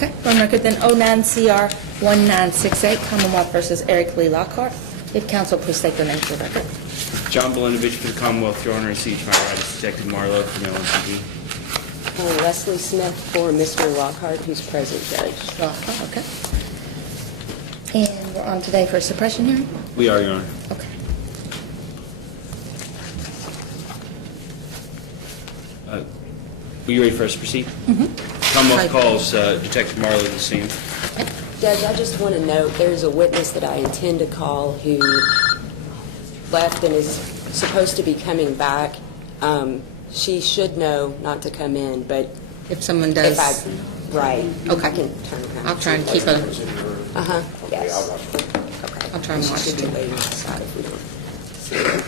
Okay, on record then 09CR 1968, Commonwealth versus Eric Lee Lockhart. If counsel, please state their name for the record. John Belenovich for the Commonwealth, Your Honor, and siege. My right is Detective Marlowe from LNCD. Leslie Smith for Mr. Lockhart, who's present, Judge. Lockhart, okay. And we're on today for a suppression hearing? We are, Your Honor. Okay. Are you ready for us to proceed? Mm-hmm. Commonwealth calls Detective Marlowe to the scene. Judge, I just want to note there's a witness that I intend to call who left and is supposed to be coming back. She should know not to come in, but If someone does, right. Okay. I can turn around. I'll try and keep a, Yes. okay, I'll try and watch She's it. just waiting outside if we don't see her.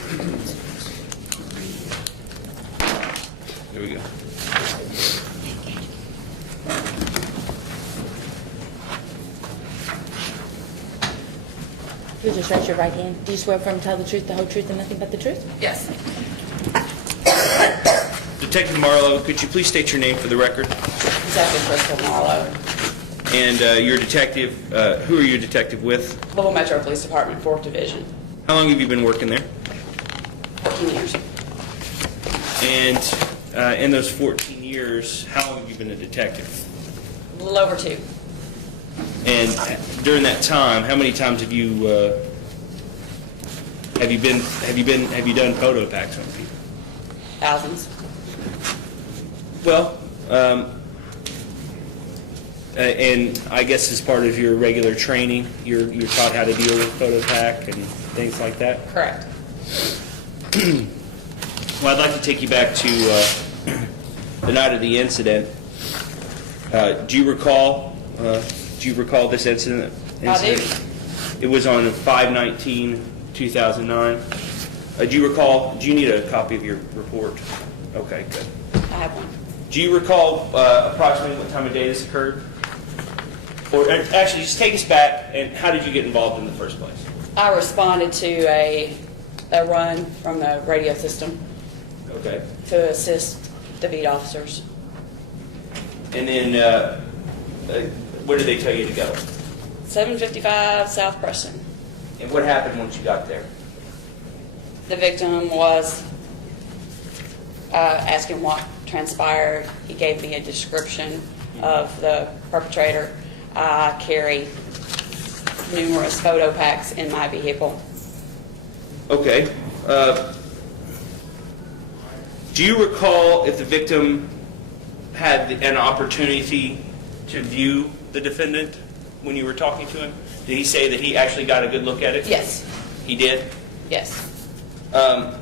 Here we go. You just raise your right hand. Do you swear affirm to tell the truth, the whole truth, and nothing but the truth? Yes. Detective Marlowe, could you please state your name for the record? Detective Crystal Marlowe, And your detective, who are you a detective with? Louisville Metro Police Department, 4th Division, How long have you been working there? 14 years. And in those 14 years, how long have you been a detective? A little over 2. And during that time, how many times have you done photo packs on people? Thousands. Well, and I guess as part of your regular training, you're taught how to deal with photo pack and things like that. Correct. Well, I'd like to take you back to the night of the incident. Do you recall this incident? I do. It was on 5/19/2009. Do you recall? Do you need a copy of your report? Okay, good. I have one. Do you recall approximately what time of day this occurred? Or actually, just take us back, and how did you get involved in the first place? I responded to a run from the radio system Okay. to assist the beat officers. And then, where did they tell you to go? 755 South Preston. And what happened once you got there? The victim was asking what transpired. He gave me a description of the perpetrator. I carry numerous photo packs in my vehicle. Okay. Do you recall if the victim had an opportunity to view the defendant when you were talking to him? Did he say that he actually got a good look at it? Yes. He did? Yes. And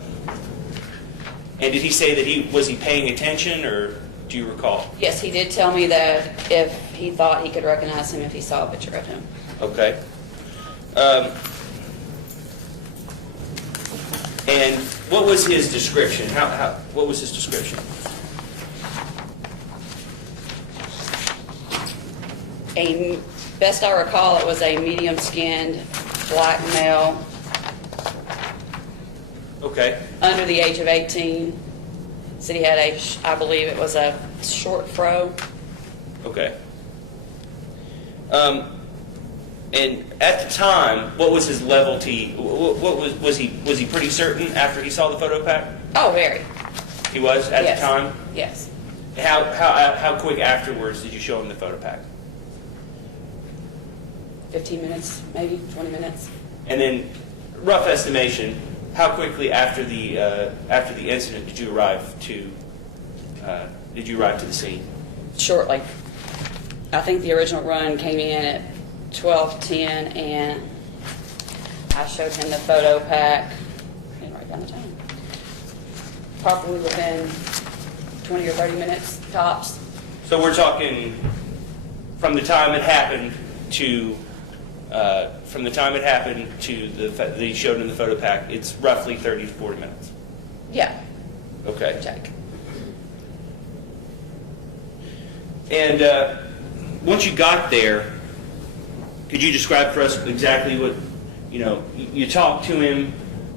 did he say that was he paying attention, or do you recall? Yes, he did tell me that if he thought he could recognize him if he saw a picture of him. Okay. And what was his description? What was his description? Best I recall, it was a medium-skinned black male Okay. under the age of 18. Said he had I believe it was a short fro. Okay. And at the time, what was his levelty? What was he pretty certain after he saw the photo pack? Oh, very. He was at Yes. the time. Yes. How quick afterwards did you show him the photo pack? 15 minutes, maybe 20 minutes. And then, rough estimation, how quickly after the incident did you arrive to the scene? Shortly. I think the original run came in at 12:10, and I showed him the photo pack. I didn't write down the time. Probably within 20 or 30 minutes tops. So we're talking from the time it happened to the fact that he showed him the photo pack. It's roughly 30 to 40 minutes. Yeah. Okay. Check. And once you got there, could you describe for us exactly what, you talked to him,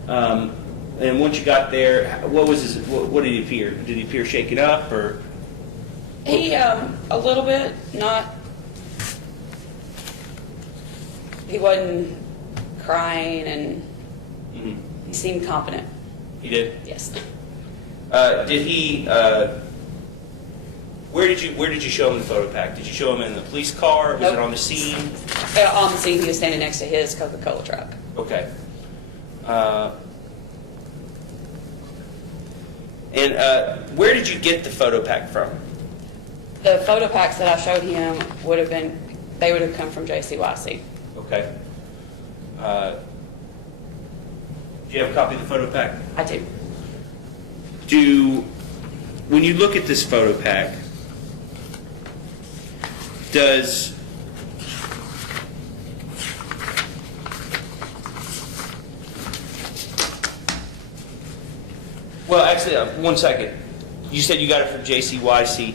and once you got there, what did he appear? Did he appear shaken up, or? He, a little bit, not He wasn't crying, and Mhm. he seemed confident. He did? Yes. Did he, where did you show him the photo pack? Did you show him in the police car? Was it Nope. on the scene? On the scene, he was standing next to his Coca-Cola truck. Okay. Where did you get the photo pack from? The photo packs that I showed him would have come from JCYC. Okay. Do you have a copy of the photo pack? I do. When you look at this photo pack, does well, actually, 1 second. You said you got it from JCYC.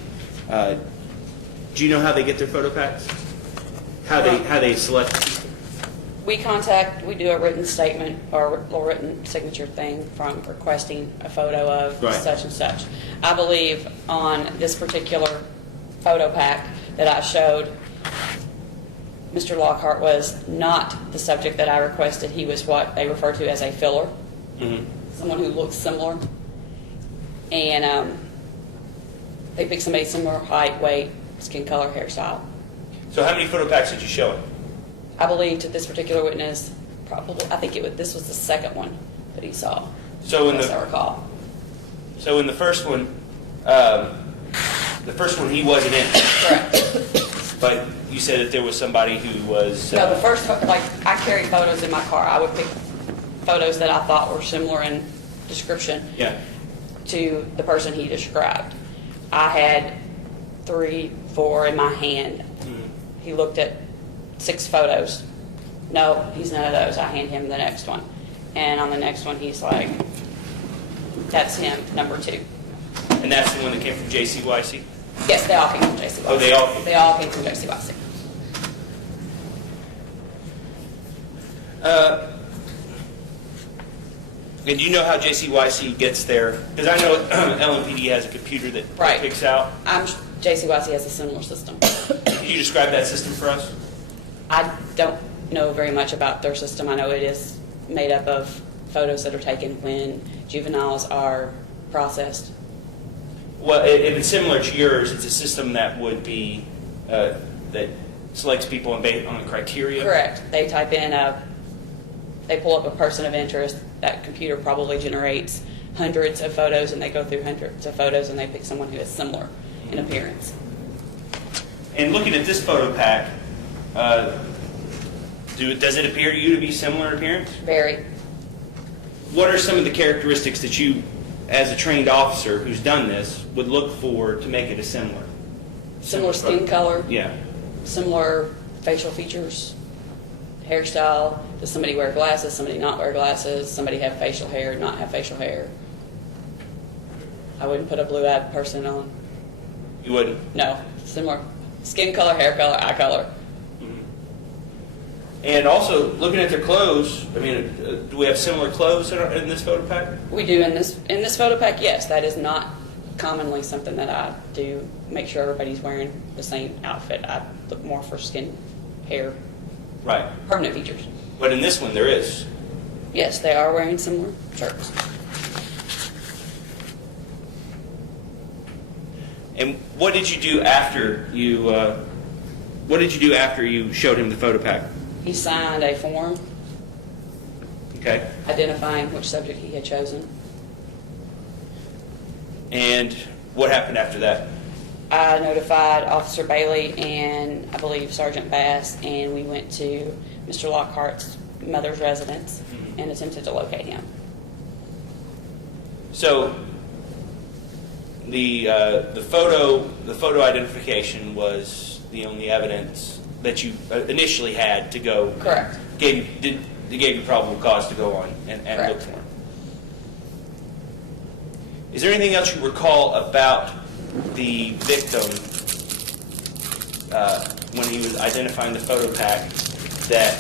Do you know how they get their photo packs? How they select people? We do a written statement or a written signature thing from requesting a photo of Right. such and such. I believe on this particular photo pack that I showed, Mr. Lockhart was not the subject that I requested. He was what they refer to as a filler, someone who looks similar. And they picked somebody similar height, weight, skin color, hairstyle. So how many photo packs did you show him? I believe to this particular witness, this was the second one that he saw, So in as I recall. So in the first one he wasn't in, Correct. but you said that there was somebody who was. No, the first, I carry photos in my car. I would pick photos that I thought were similar in description Yeah. to the person he described. I had 3, 4 in my hand. He looked at 6 photos. No, he's none of those. I hand him the next one. And on the next one, he's like, that's him, number 2. And that's the one that came from JCYC? Yes, they all came from JCYC. Oh, they all came? They all came from JCYC. And do you know how JCYC gets there? Because I know LMPD has a computer that Right. picks out. JCYC has a similar system. Can you describe that system for us? I don't know very much about their system. I know it is made up of photos that are taken when juveniles are processed. Well, if it's similar to yours, it's a system that would be, that selects people on the criteria? Correct. They type in they pull up a person of interest. That computer probably generates hundreds of photos, and they go through hundreds of photos, and they pick someone who is similar in appearance. And looking at this photo pack, does it appear to you to be similar in appearance? Very. What are some of the characteristics that you, as a trained officer who's done this, would look for to make it a similar? Similar skin color, Yeah. similar facial features, hairstyle. Does somebody wear glasses, somebody not wear glasses, somebody have facial hair, not have facial hair? I wouldn't put a blue-eyed person on. You wouldn't? No, similar skin color, hair color, eye color. And also, looking at their clothes, I mean, do we have similar clothes in this photo pack? We do in this photo pack, yes. That is not commonly something that I do. Make sure everybody's wearing the same outfit. I look more for skin, hair, Right. permanent features. But in this one, there is. Yes, they are wearing similar shirts. And what did you do after you? What did you do after you showed him the photo pack? He signed a form Okay. identifying which subject he had chosen. And what happened after that? I notified Officer Bailey and I believe Sergeant Bass, and we went to Mr. Lockhart's mother's residence and attempted to locate him. So the photo identification was the only evidence that you initially had to go. Correct. Gave you probable cause to go on and look Correct. for him. Is there anything else you recall about the victim when he was identifying the photo pack that,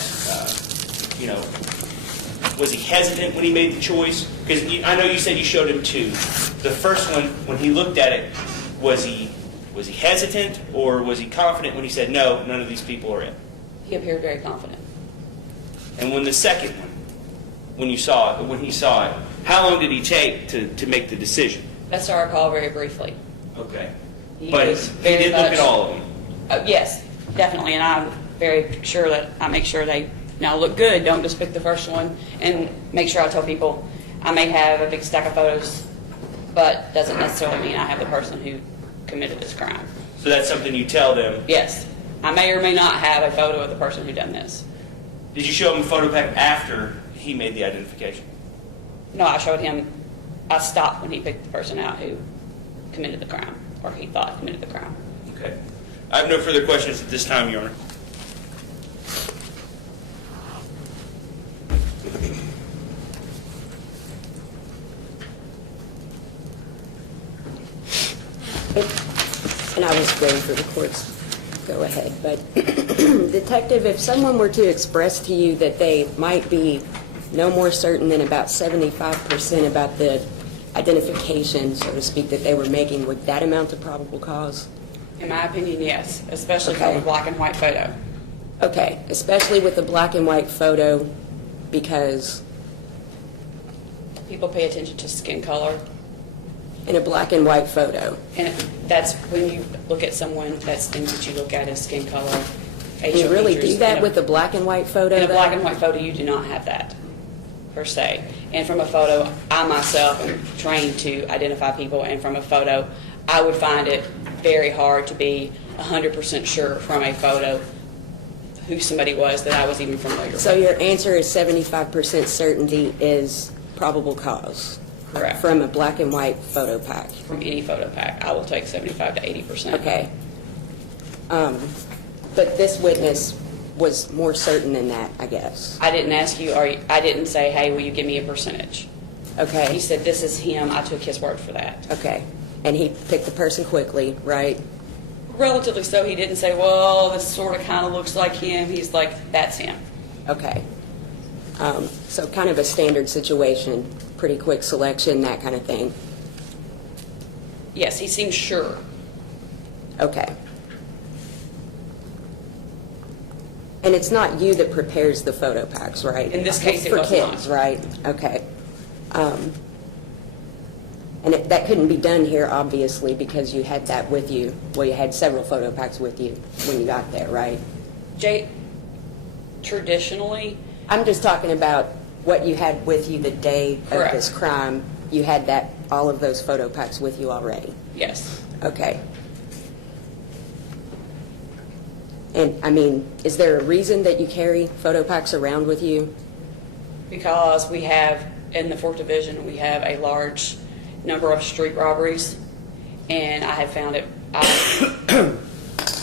was he hesitant when he made the choice? Because I know you said you showed him 2. The first one, when he looked at it, was he hesitant or was he confident when he said, no, none of these people are in? He appeared very confident. And when the second one, when he saw it, how long did he take to make the decision? That's our call very briefly. Okay. He But was he very did look much- at all of them. Yes, definitely, and I'm very sure that I make sure they now look good. Don't just pick the first one, and make sure I tell people I may have a big stack of photos, but doesn't necessarily mean I have the person who committed this crime. So that's something you tell them. Yes, I may or may not have a photo of the person who done this. Did you show him a photo pack after he made the identification? No, I showed him. I stopped when he picked the person out who committed the crime, or he thought committed the crime. Okay. I have no further questions at this time, Your Honor. And I was waiting for the court's go ahead, but Detective, if someone were to express to you that they might be no more certain than about 75% about the identification, so to speak, that they were making, would that amount to probable cause? In my opinion, yes, especially Okay. from a black and white photo. Okay, especially with the black and white photo, because People pay attention to skin color, in a black and white photo, and that's when you look at someone, that's things that you look at is skin color, do you facial really features. do that with a black and white photo? In a though? black and white photo, you do not have that, per se. And from a photo, I myself am trained to identify people, and from a photo, I would find it very hard to be 100% sure from a photo who somebody was that I was even familiar with. So your answer is 75% certainty is probable cause? Correct. From a black and white photo pack? From any photo pack, I will take 75 to 80%. Okay. But this witness was more certain than that, I guess. I didn't ask you, I didn't say, hey, will you give me a percentage? He Okay, said, this is him. I took his word for that. okay. And he picked the person quickly, right? Relatively so. He didn't say, well, this sort of kind of looks like him. He's like, that's him. Okay. So kind of a standard situation, pretty quick selection, that kind of thing. Yes, he seemed sure. Okay. And it's not you that prepares the photo packs, right? In this case, it For was kids, not. right? Okay. And that couldn't be done here, obviously, because you had that with you. Well, you had several photo packs with you when you got there, right? Jay, traditionally, I'm just talking about what you had with you the day of Correct. this crime. You had all of those photo packs with you already. yes. Okay. And, I mean, is there a reason that you carry photo packs around with you? Because we have, in the 4th Division, we have a large number of street robberies, and I have found it,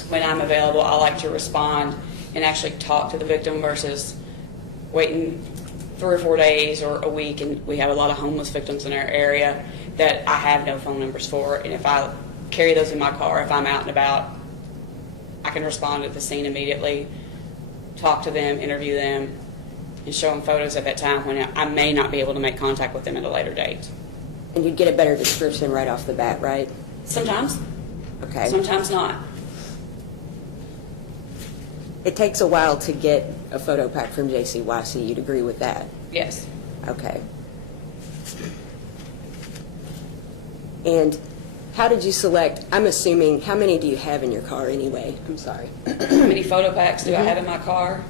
when I'm available, I like to respond and actually talk to the victim versus waiting 3 or 4 days or a week, and we have a lot of homeless victims in our area that I have no phone numbers for, and if I carry those in my car, if I'm out and about, I can respond at the scene immediately, talk to them, interview them, and show them photos at that time when I may not be able to make contact with them at a later date. And you'd get a better description right off the bat, right? Sometimes, Okay. sometimes not. It takes a while to get a photo pack from JCYC. You'd agree with that? Yes. Okay. And how did you select? I'm assuming, how many do you have in your car anyway? I'm sorry. How many photo packs do I have in my car?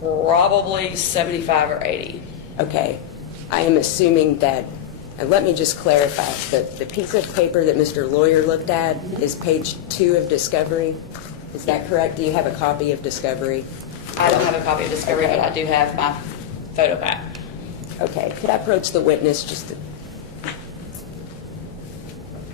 Probably 75 or 80. Okay. I am assuming that, and let me just clarify, the piece of paper that Mr. Lawyer looked at is page 2 of Discovery. Is that correct? Do you have a copy of Discovery? I don't have a copy of Discovery, Okay. but I do have my photo pack. Okay. Could I approach the witness just to...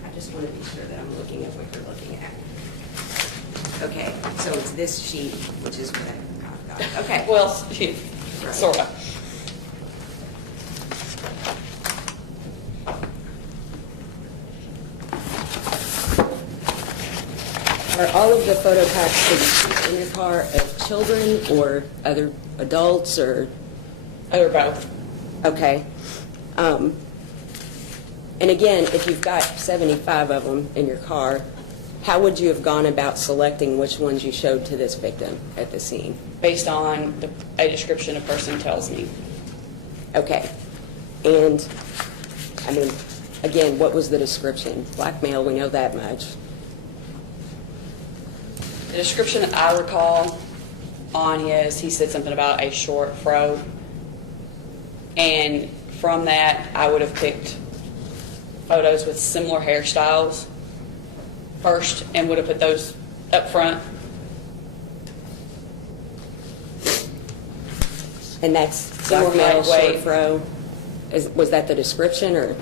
I just want to be sure that I'm looking at what you're looking at. Okay. So it's this sheet, which is what I've got. Okay. Well, sort of. Are all of the photo packs that you keep in your car of children or other adults or, Or both. okay. And again, if you've got 75 of them in your car, How would you have gone about selecting which ones you showed to this victim at the scene? Based on a description a person tells me. Okay. And, I mean, again, what was the description? Blackmail, we know that much. The description that I recall on his, he said something about a short fro. And from that, I would have picked photos with similar hairstyles first and would have put those up front. And that's Similar blackmail, short lightweight. fro? Was that the description, or?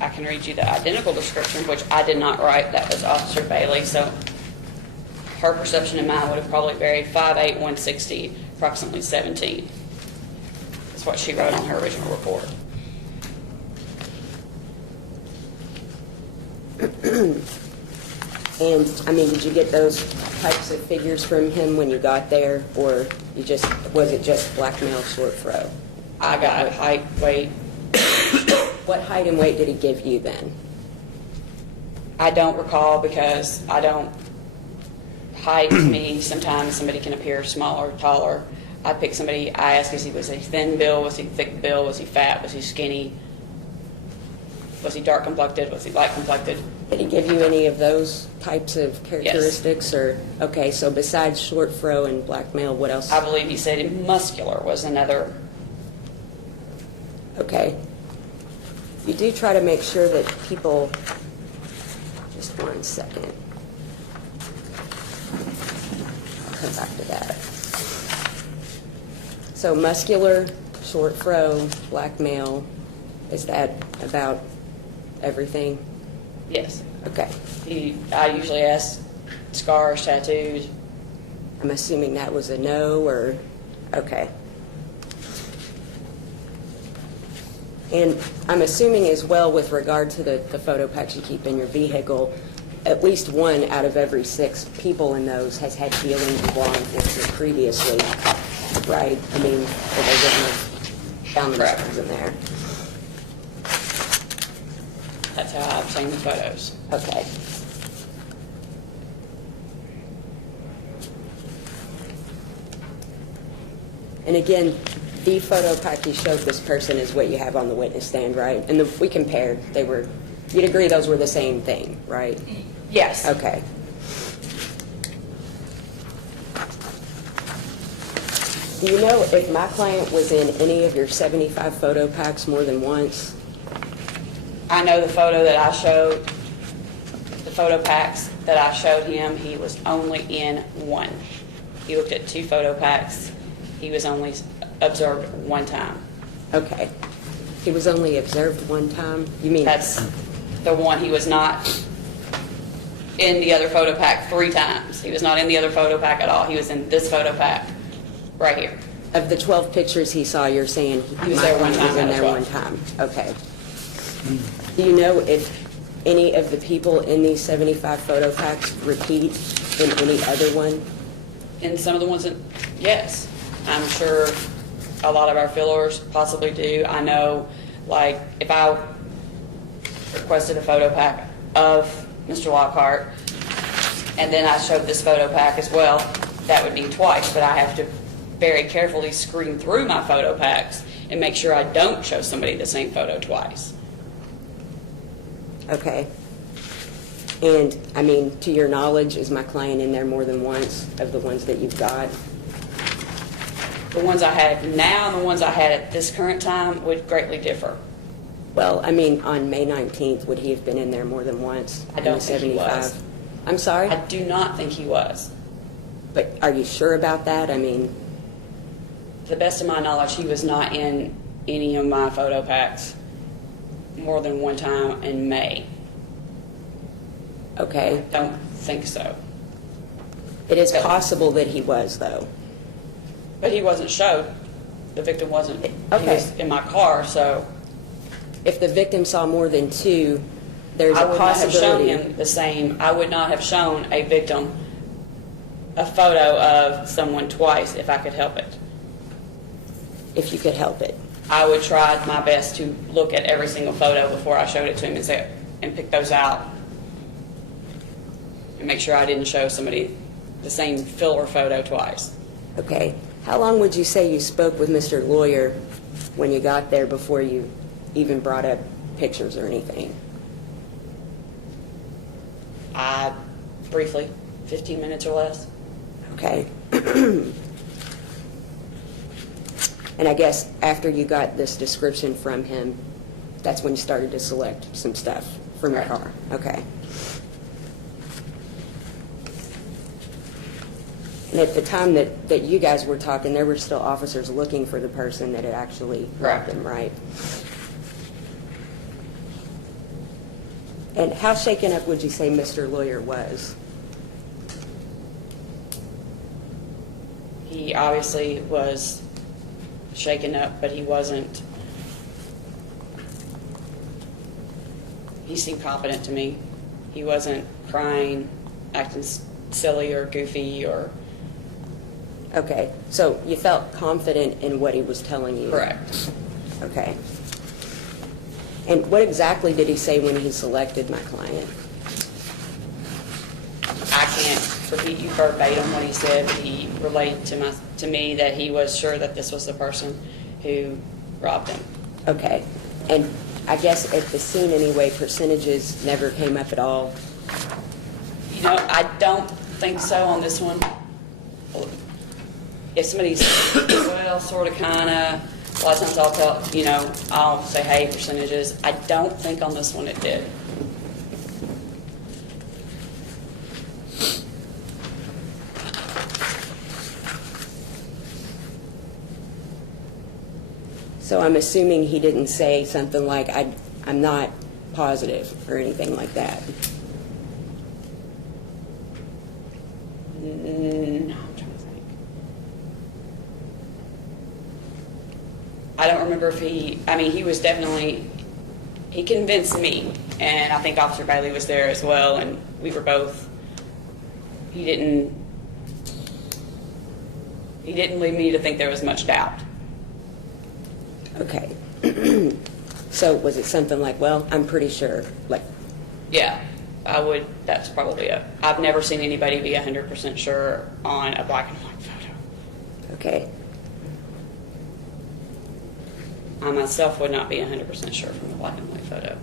I can read you the identical description, which I did not write. That was Officer Bailey. So her perception and mine would have probably varied 5'8", 160, approximately 17. That's what she wrote on her original report. And, I mean, did you get those types of figures from him when you got there, or was it just blackmail, short fro? I got height, weight. What height and weight did he give you then? I don't recall because I don't. Height to me, sometimes somebody can appear smaller, taller. I pick somebody, I ask, was he thin build, was he thick build, was he fat, was he skinny, was he dark complected, was he light complected? Did he give you any of those types of characteristics? Or okay, so besides short fro and blackmail, what else? I believe he said muscular was another. Okay. You do try to make sure that people, just 1 second. I'll come back to that. So muscular, short fro, blackmail, is that about everything? Yes. Okay. I usually ask scars, tattoos. I'm assuming that was a no, or, okay. And I'm assuming as well, with regard to the photo packs you keep in your vehicle, at least one out of every 6 people in those has had dealings with law enforcement previously, right? I mean, or they wouldn't have found themselves in there. That's how I obtained the photos. Okay. And again, the photo pack you showed this person is what you have on the witness stand, right? And we compared. You'd agree those were the same thing, right? Yes. Okay. Do you know if my client was in any of your 75 photo packs more than once? I know the photo that I showed, the photo packs that I showed him, he was only in one. He looked at 2 photo packs. He was only observed 1 time. Okay. He was only observed 1 time? You mean? That's the one. He was not in the other photo pack 3 times. He was not in the other photo pack at all. He was in this photo pack right here. Of the 12 pictures he saw, you're saying He was my there one client time was in out of there 12. 1 time? Okay. Do you know if any of the people in these 75 photo packs repeat in any other one? And some of the ones that, yes, I'm sure a lot of our fillers possibly do. I know, like, if I requested a photo pack of Mr. Lockhart, and then I showed this photo pack as well, that would be twice, but I have to very carefully screen through my photo packs and make sure I don't show somebody the same photo twice. Okay. And, I mean, to your knowledge, is my client in there more than once of the ones that you've got? The ones I have now and the ones I had at this current time would greatly differ. Well, I mean, on May 19th, would he have been in there more than once? I in don't the think he 75? was. I'm sorry? I do not think he was. But are you sure about that? I mean, To the best of my knowledge, he was not in any of my photo packs more than 1 time in May. okay. Don't think so. It is possible that he was, though. But he wasn't showed. The victim wasn't. He Okay. was in my car, so If the victim saw more than 2, there's I a would not have shown possibility. him the same. I would not have shown a victim a photo of someone twice if I could help it. If you could help it. I would try my best to look at every single photo before I showed it to him and pick those out. and make sure I didn't show somebody the same filler photo twice. Okay. How long would you say you spoke with Mr. Lawyer when you got there before you even brought up pictures or anything? Briefly, 15 minutes or less. Okay. And I guess after you got this description from him, that's when you started to select some stuff from your Correct. car? Okay. And at the time that you guys were talking, there were still officers looking for the person that had actually robbed Correct. him, right? And how shaken up would you say Mr. Lawyer was? He obviously was shaken up, but he wasn't. He seemed confident to me. He wasn't crying, acting silly or goofy or... Okay, so you felt confident in what he was telling you? Correct. Okay. And what exactly did he say when he selected my client? I can't repeat you verbatim what he said, but he relayed to me that he was sure that this was the person who robbed him. Okay. And I guess at the scene anyway, percentages never came up at all? You know, I don't think so on this one. If somebody's, well, sort of, kind of, a lot of times I'll tell, I'll say, hey, percentages. I don't think on this one it did. So I'm assuming he didn't say something like, I'm not positive or anything like that? No, I'm trying to think. I don't remember if he was definitely, he convinced me, and I think Officer Bailey was there as well, and we were both, he didn't lead me to think there was much doubt. Okay. So was it something like, well, I'm pretty sure, like, Yeah, that's probably it. I've never seen anybody be 100% sure on a black and white photo. okay. I myself would not be 100% sure from a black and white photo.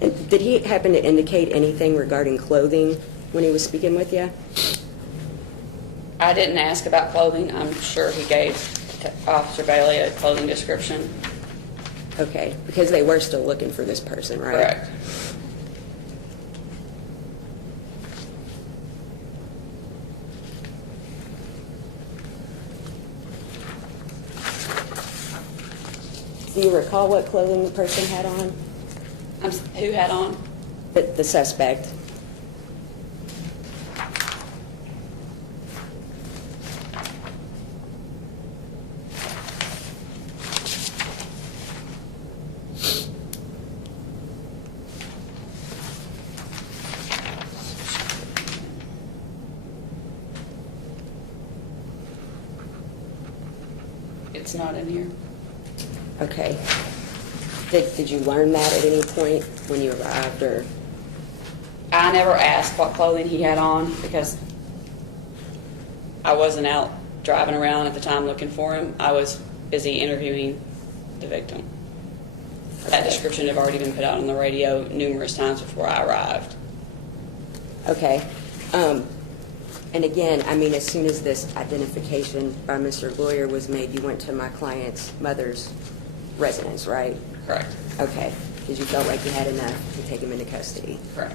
And did he happen to indicate anything regarding clothing when he was speaking with you? I didn't ask about clothing. I'm sure he gave Officer Bailey a clothing description. Okay, because they were still looking for this person, right? Correct. Do you recall what clothing the person had on? Who had on? The suspect. It's not in here. Okay. Did you learn that at any point when you arrived, or? I never asked what clothing he had on because I wasn't out driving around at the time looking for him. I was busy interviewing the victim. That description had already been put out on the radio numerous times before I arrived. Okay. And again, I mean, as soon as this identification by Mr. Lawyer was made, you went to my client's mother's residence, right? Correct. Okay. Because you felt like you had enough to take him into custody. Correct.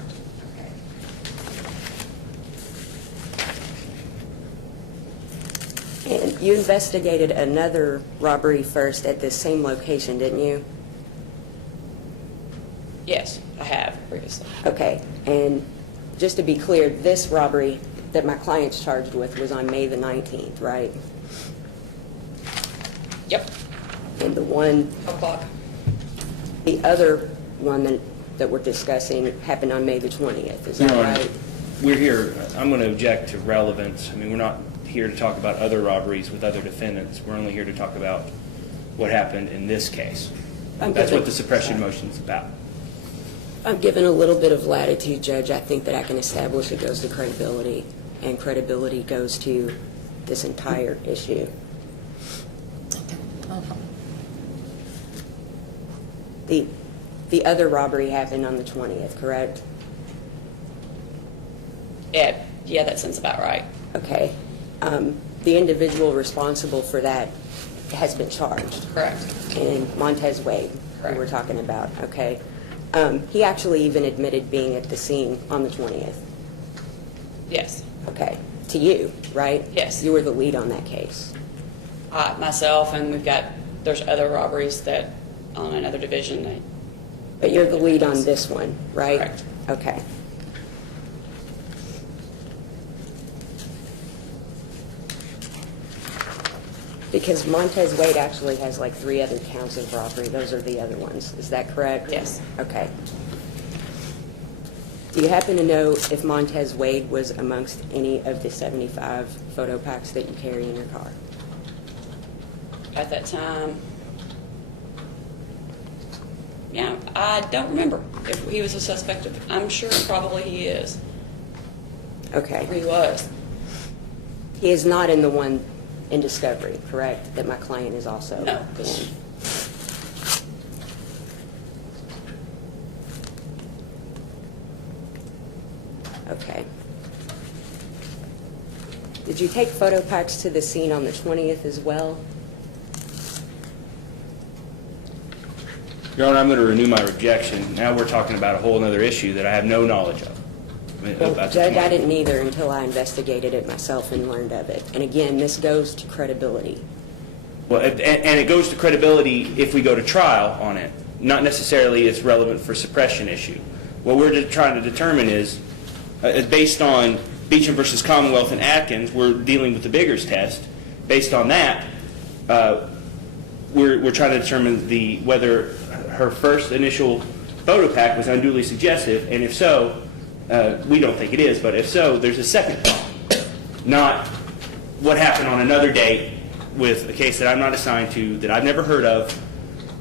Okay. And you investigated another robbery first at this same location, didn't you? Yes, I have previously. Okay. And just to be clear, this robbery that my client's charged with was on May the 19th, right? Yep. And the one, O'clock. the other one that we're discussing happened on May the 20th, is that Your Honor, right? we're here, I'm going to object to relevance. I mean, we're not here to talk about other robberies with other defendants. We're only here to talk about what happened in this case. I'm That's given- what the suppression motion is about. I'm given a little bit of latitude, Judge. I think that I can establish it goes to credibility, and credibility goes to this entire issue. The other robbery happened on the 20th, correct? Yeah, that sounds about right. Okay. The individual responsible for that has been charged. Correct. And Montez Wade, who Correct. we're talking about, okay? He actually even admitted being at the scene on the 20th. Yes. Okay. To you, right? Yes. You were the lead on that case. Myself, and there's other robberies that, on another division, that. But you're the lead on this one, right? Correct. Okay. Because Montez Wade actually has like 3 other counts of robbery. Those are the other ones. Is that correct? Yes. Okay. Do you happen to know if Montez Wade was amongst any of the 75 photo packs that you carry in your car? At that time, yeah, I don't remember if he was a suspect. I'm sure probably he is. Okay. He was. He is not in the one in discovery, correct? That my client is also No. in. Okay. Did you take photo packs to the scene on the 20th as well? Your Honor, I'm going to renew my rejection. Now we're talking about a whole other issue that I have no knowledge of. Well, About the Judge, I 20th. didn't either until I investigated it myself and learned of it. And again, this goes to credibility. Well, and it goes to credibility if we go to trial on it. Not necessarily it's relevant for suppression issue. What we're trying to determine is, based on Beecham versus Commonwealth and Atkins, we're dealing with the Biggers test. Based on that, we're trying to determine whether her first initial photo pack was unduly suggestive, and if so, we don't think it is, but if so, there's a second problem. Not what happened on another date with a case that I'm not assigned to, that I've never heard of,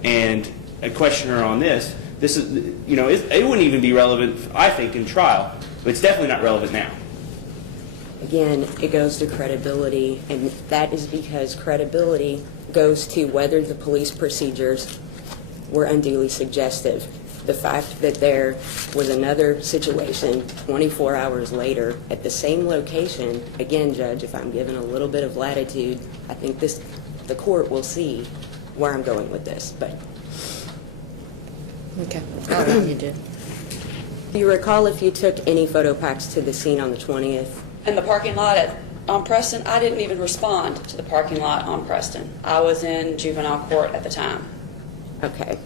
and a questioner on this. This is, it wouldn't even be relevant, I think, in trial, but it's definitely not relevant now. Again, it goes to credibility, and that is because credibility goes to whether the police procedures were unduly suggestive. The fact that there was another situation 24 hours later at the same location, again, Judge, if I'm given a little bit of latitude, I think the court will see where I'm going with this. But Okay, I'll let you do. do you recall if you took any photo packs to the scene on the 20th? In the parking lot on Preston, I didn't even respond to the parking lot on Preston. I was in juvenile court at the time. Okay.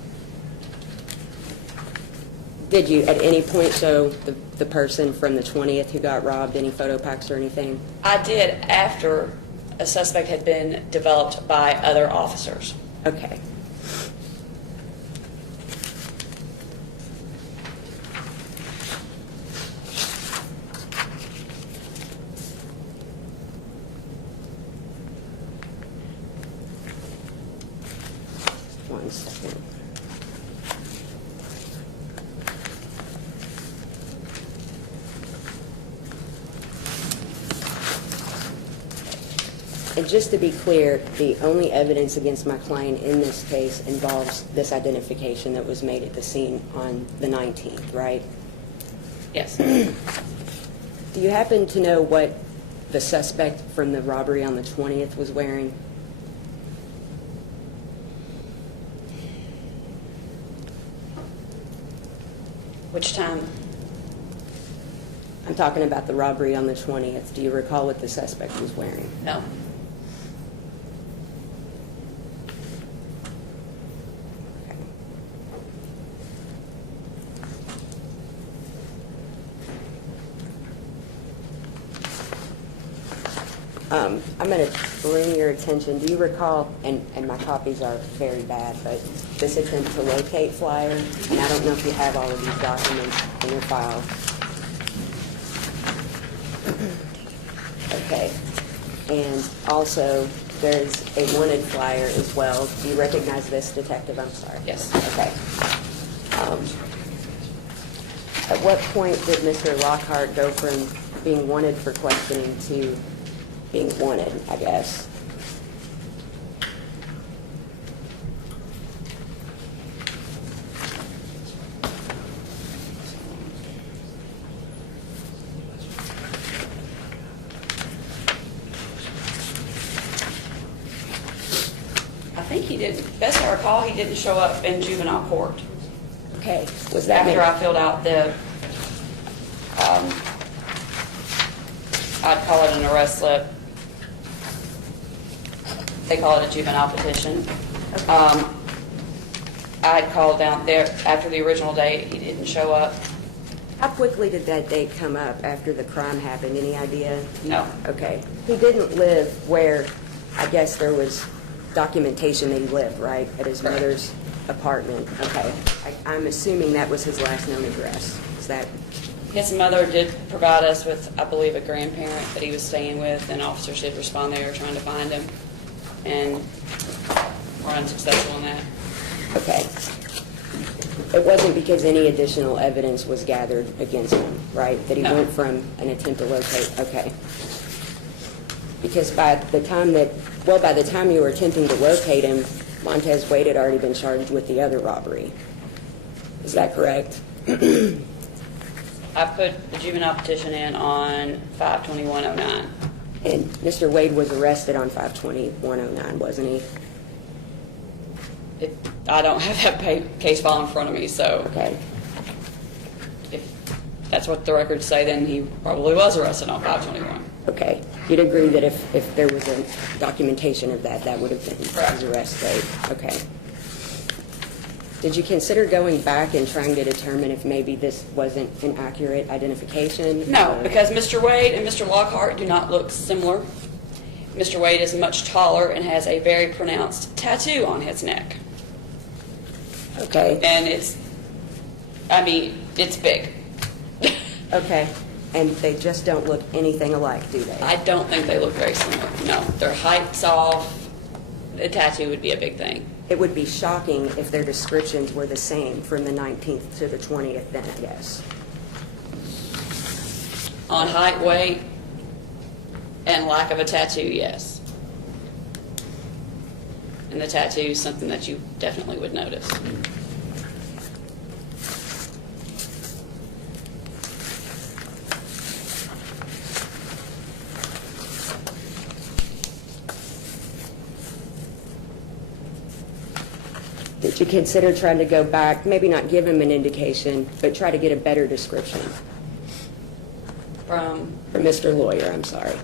Did you at any point show the person from the 20th who got robbed any photo packs or anything? I did after a suspect had been developed by other officers. Okay. One second. And just to be clear, the only evidence against my client in this case involves this identification that was made at the scene on the 19th, right? Yes. Do you happen to know what the suspect from the robbery on the 20th was wearing? Which time? I'm talking about the robbery on the 20th. Do you recall what the suspect was wearing? No. I'm going to bring your attention. Do you recall, and my copies are very bad, but this attempt to locate flyer, and I don't know if you have all of these documents in your file. Okay. And also there's a wanted flyer as well. Do you recognize this, Detective? I'm sorry. Yes. Okay. At what point did Mr. Lockhart go from being wanted for questioning to being wanted, I guess? I think he didn't, best I recall, he didn't show up in juvenile court. Okay. Was that After I filled out the, I'd call it an arrest slip. They call it a juvenile petition. I had called down there after the original date. He didn't show up. How quickly did that date come up after the crime happened? Any idea? No. Okay. He didn't live where, I guess there was documentation that he lived, right? At his Correct. mother's apartment. Okay. I'm assuming that was his last known address. Is that? His mother did provide us with, I believe, a grandparent that he was staying with, and officers did respond. They were trying to find him, and were unsuccessful in that. Okay. It wasn't because any additional evidence was gathered against him, right? That he No. went from an attempt to locate. Okay. Because by the time you were attempting to locate him, Montez Wade had already been charged with the other robbery. Is that correct? I put the juvenile petition in on 5/21/09. And Mr. Wade was arrested on 5/21/09, wasn't he? I don't have that case file in front of me, so Okay. if that's what the records say, then he probably was arrested on 5/21. Okay. You'd agree that if there was a documentation of that, that would have been Correct. his arrest date? Okay. Did you consider going back and trying to determine if maybe this wasn't an accurate identification? No, Or- because Mr. Wade and Mr. Lockhart do not look similar. Mr. Wade is much taller and has a very pronounced tattoo on his neck. Okay. And it's big. Okay. And they just don't look anything alike, do they? I don't think they look very similar. No, their height's off. The tattoo would be a big thing. It would be shocking if their descriptions were the same from the 19th to the 20th then, I guess. On height, weight, and lack of a tattoo, yes. And the tattoo is something that you definitely would notice. Did you consider trying to go back, maybe not give him an indication, but try to get a better description? From, For Mr. Lawyer, I'm sorry.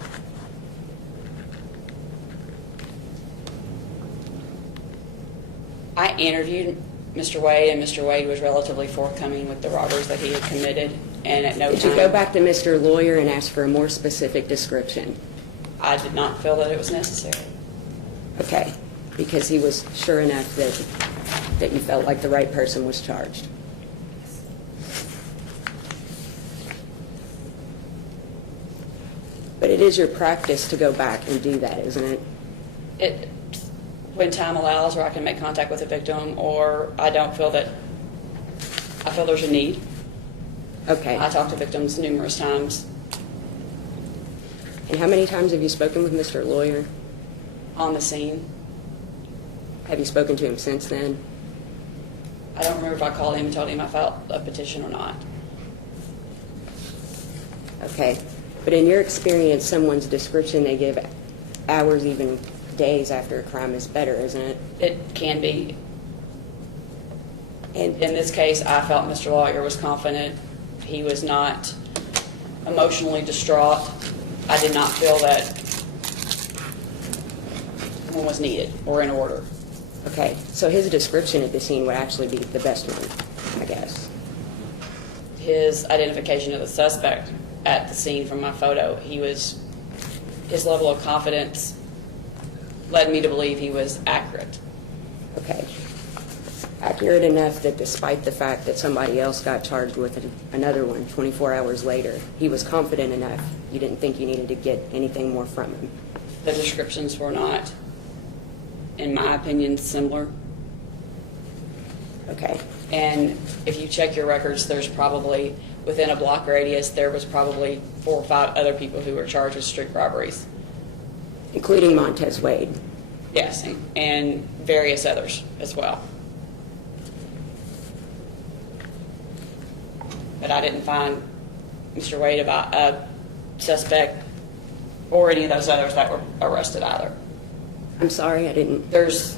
I interviewed Mr. Wade, and Mr. Wade was relatively forthcoming with the robberies that he had committed, and at no Did time... you go back to Mr. Lawyer and ask for a more specific description? I did not feel that it was necessary. Okay, because he was sure enough that you felt like the right person was charged. But it is your practice to go back and do that, isn't it? When time allows, or I can make contact with a victim, or I feel there's a need. Okay. I talk to victims numerous times And how many times have you spoken with Mr. Lawyer? on the scene. Have you spoken to him since then? I don't remember if I called him and told him I filed a petition or not. Okay. But in your experience, someone's description they give hours, even days after a crime is better, isn't it? It can be. And In this case, I felt Mr. Lawyer was confident. He was not emotionally distraught. I did not feel that one was needed or in order. okay, so his description of the scene would actually be the best one, I guess. His identification of the suspect at the scene from my photo, his level of confidence led me to believe he was accurate. Okay. Accurate enough that despite the fact that somebody else got charged with another one 24 hours later, he was confident enough you didn't think you needed to get anything more from him. The descriptions were not in my opinion, similar. Okay. And if you check your records, there's probably, within a block radius, there was probably 4 or 5 other people who were charged with street robberies. Including Montez Wade. Yes, and various others as well. But I didn't find Mr. Wade a suspect or any of those others that were arrested either. I'm sorry, I didn't. There's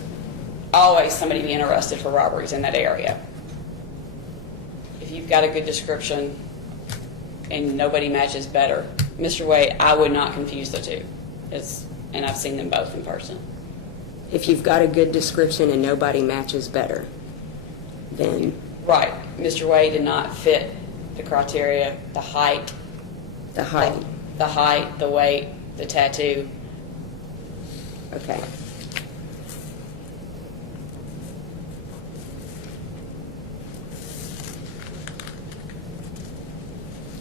always somebody being arrested for robberies in that area. If you've got a good description and nobody matches better, Mr. Wade, I would not confuse the two. And I've seen them both in person. If you've got a good description and nobody matches better, then Right. Mr. Wade did not fit the criteria, the height, the height. the weight, the tattoo. Okay.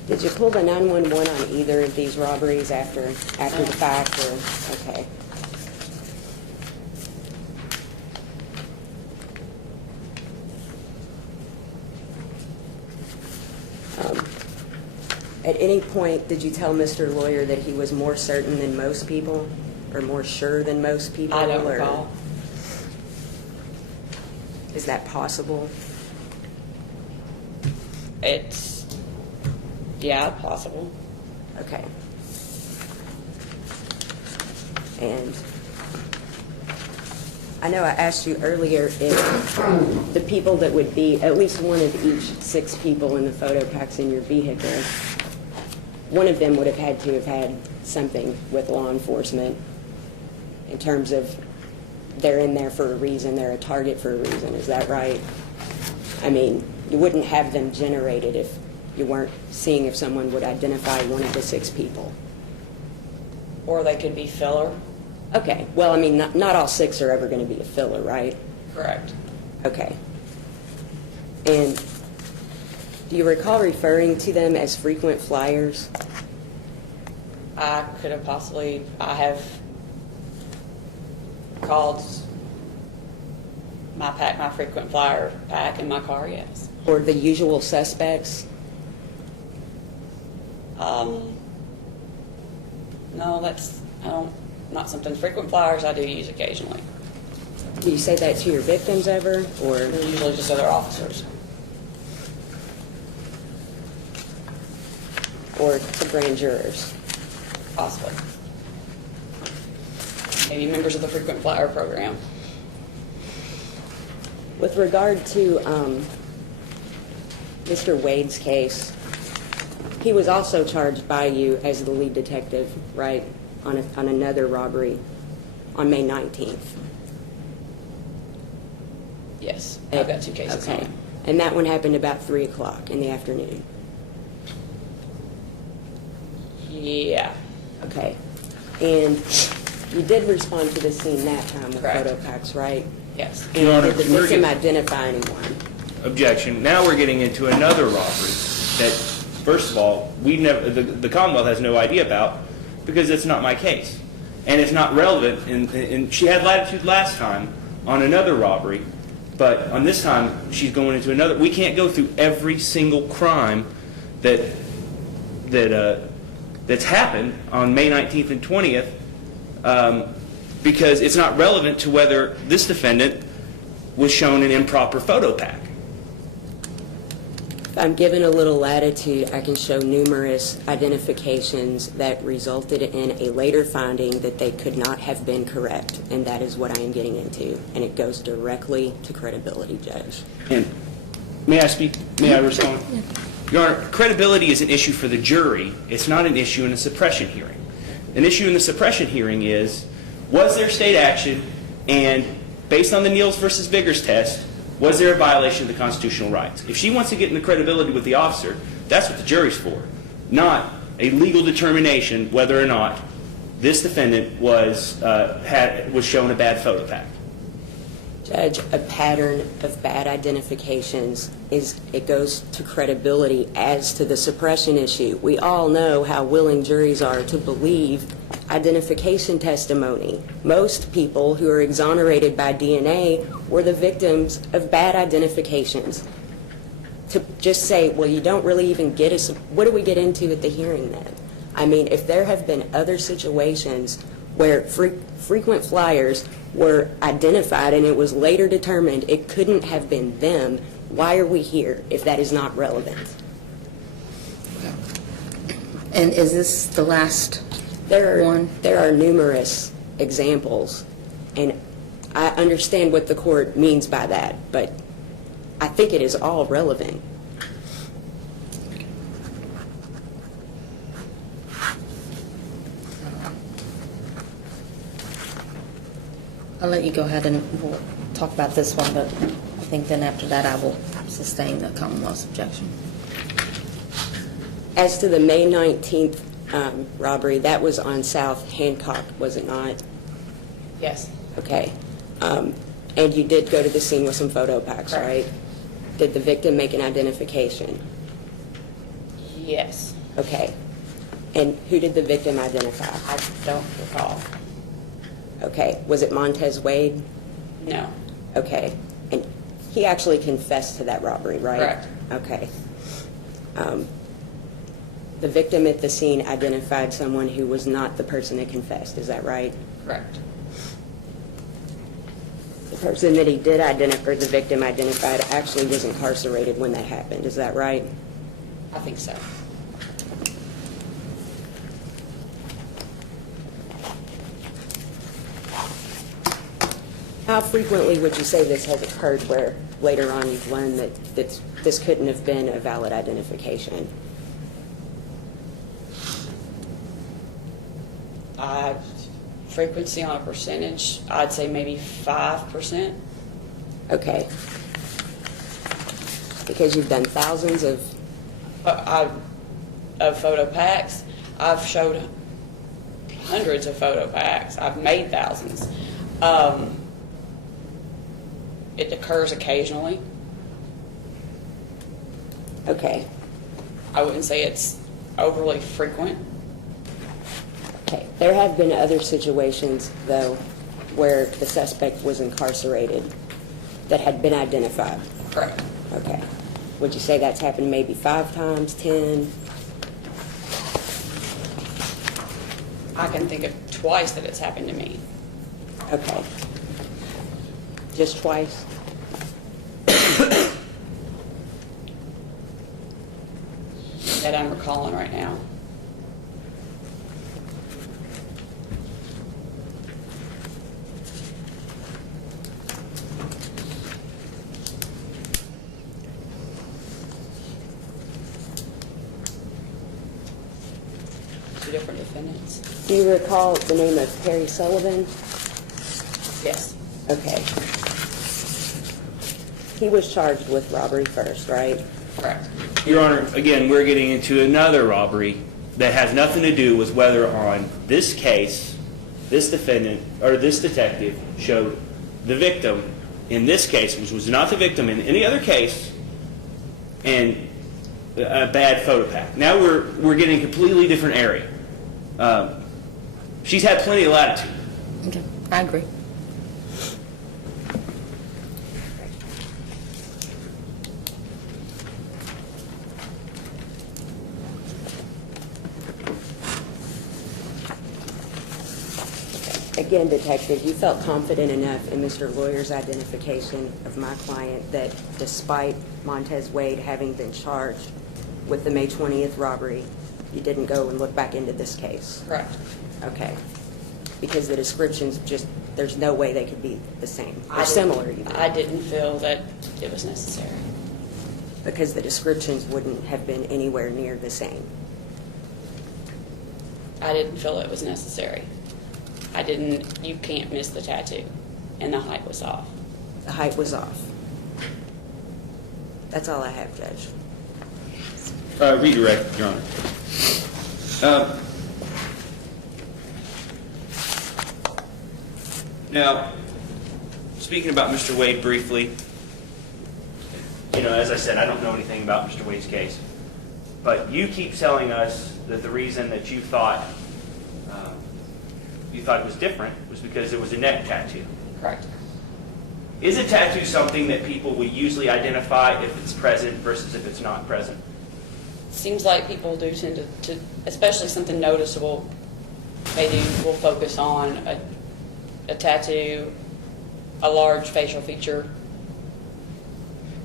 Did you pull the 911 on either of these robberies after the fact, or, okay. At any point, did you tell Mr. Lawyer that he was more certain than most people, or more sure than most people? I don't or recall. Is that possible? It's, yeah, possible. Okay. And I know I asked you earlier if the people that would be, at least one of each 6 people in the photo packs in your vehicle, one of them would have had something with law enforcement in terms of they're in there for a reason, they're a target for a reason. Is that right? I mean, you wouldn't have them generated if you weren't seeing if someone would identify one of the 6 people. Or they could be filler. Okay. Well, I mean, not all 6 are ever going to be a filler, right? Correct. Okay. And do you recall referring to them as frequent flyers? I have called my frequent flyer pack in my car, yes. Or the usual suspects? No, not something, frequent flyers I do use occasionally. Do you say that to your victims ever, or? They're usually just other officers. Or to grand jurors? Possibly. Maybe members of the frequent flyer program. With regard to Mr. Wade's case, he was also charged by you as the lead detective, right, on another robbery on May 19th. Yes, I've got 2 cases on Okay. it. And that one happened about 3 o'clock in the afternoon. Yeah. Okay. And you did respond to the scene that time with Correct. photo packs, right? Yes. And Your Honor, did the we're victim getting- identify anyone? Objection. Now we're getting into another robbery that, first of all, the Commonwealth has no idea about because it's not my case. And it's not relevant. And she had latitude last time on another robbery, but on this time she's going into another. We can't go through every single crime that's happened on May 19th and 20th because it's not relevant to whether this defendant was shown an improper photo pack. If I'm given a little latitude, I can show numerous identifications that resulted in a later finding that they could not have been correct, and that is what I am getting into, and it goes directly to credibility, Judge. And may I speak? May I respond? Your Honor, credibility is an issue for the jury. It's not an issue in a suppression hearing. An issue in the suppression hearing is, was there state action, and based on the Niels versus Biggers test, was there a violation of the constitutional rights? If she wants to get into credibility with the officer, that's what the jury's for, not a legal determination whether or not this defendant was shown a bad photo pack. Judge, a pattern of bad identifications it goes to credibility as to the suppression issue. We all know how willing juries are to believe identification testimony. Most people who are exonerated by DNA were the victims of bad identifications. To just say, well, you don't really even get us, what do we get into at the hearing then? I mean, if there have been other situations where frequent flyers were identified and it was later determined it couldn't have been them, why are we here if that is not relevant? And is this the last one? There are numerous examples, and I understand what the court means by that, but I think it is all relevant. I'll let you go ahead and we'll talk about this one, but I think then after that I will sustain the Commonwealth's objection. As to the May 19th robbery, that was on South Hancock, was it not? Yes. Okay. And you did go to the scene with some photo packs, Correct. right? Did the victim make an identification? Yes. Okay. And who did the victim identify? I don't recall. Okay. Was it Montez Wade? No. Okay. And he actually confessed to that robbery, right? Correct. Okay. The victim at the scene identified someone who was not the person that confessed. Is that right? Correct. The person that he did identify, or the victim identified, actually was incarcerated when that happened. Is that right? I think so. How frequently would you say this has occurred where later on you've learned that this couldn't have been a valid identification? Frequency on a percentage, I'd say maybe 5%. Okay. Because you've done thousands of... Of photo packs. I've showed hundreds of photo packs. I've made thousands. It occurs occasionally. Okay. I wouldn't say it's overly frequent. Okay. There have been other situations, though, where the suspect was incarcerated that had been identified. Correct. Okay. Would you say that's happened maybe 5 times, 10? I can think of twice that it's happened to me. Okay. Just twice? That I'm recalling right now. Two different defendants. Do you recall the name of Perry Sullivan? Yes. Okay. He was charged with robbery first, right? Correct. Your Honor, again, we're getting into another robbery that has nothing to do with whether on this case, this defendant, or this detective showed the victim in this case, which was not the victim in any other case, and a bad photo pack. Now we're getting a completely different area. She's had plenty of latitude. Okay, I agree. Again, Detective, you felt confident enough in Mr. Lawyer's identification of my client that despite Montez Wade having been charged with the May 20th robbery, you didn't go and look back into this case? Correct. Okay. Because the descriptions just, there's no way they could be the same, or I similar even. I didn't feel that it was necessary. Because the descriptions wouldn't have been anywhere near the same. I didn't feel it was necessary. You can't miss the tattoo, and the height was off. The height was off. That's all I have, Judge. Redirect, Your Honor. Now, speaking about Mr. Wade briefly, as I said, I don't know anything about Mr. Wade's case. But you keep telling us that the reason that you thought it was different was because it was a neck tattoo. Correct. Is a tattoo something that people will usually identify if it's present versus if it's not present? Seems like people do tend to especially something noticeable, will focus on a tattoo, a large facial feature.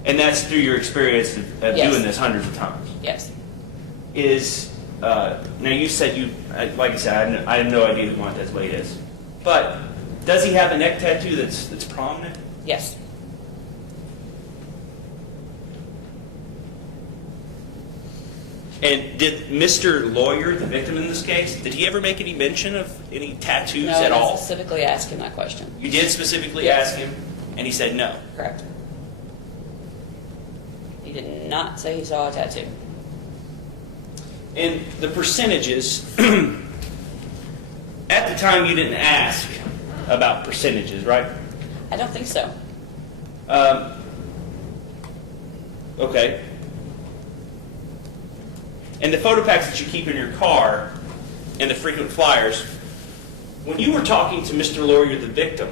And that's through your experience of Yes. doing this hundreds of times? Yes. Now you said like I said, I have no idea who Montez Wade is. But does he have a neck tattoo that's prominent? Yes. And did Mr. Lawyer, the victim in this case, did he ever make any mention of any tattoos No, at I all? specifically asked him that question. You did specifically Yes. ask him, and he said no. Correct. He did not say he saw a tattoo. And the percentages, at the time you didn't ask about percentages, right? I don't think so. Okay. And the photo packs that you keep in your car and the frequent flyers, when you were talking to Mr. Lawyer, the victim,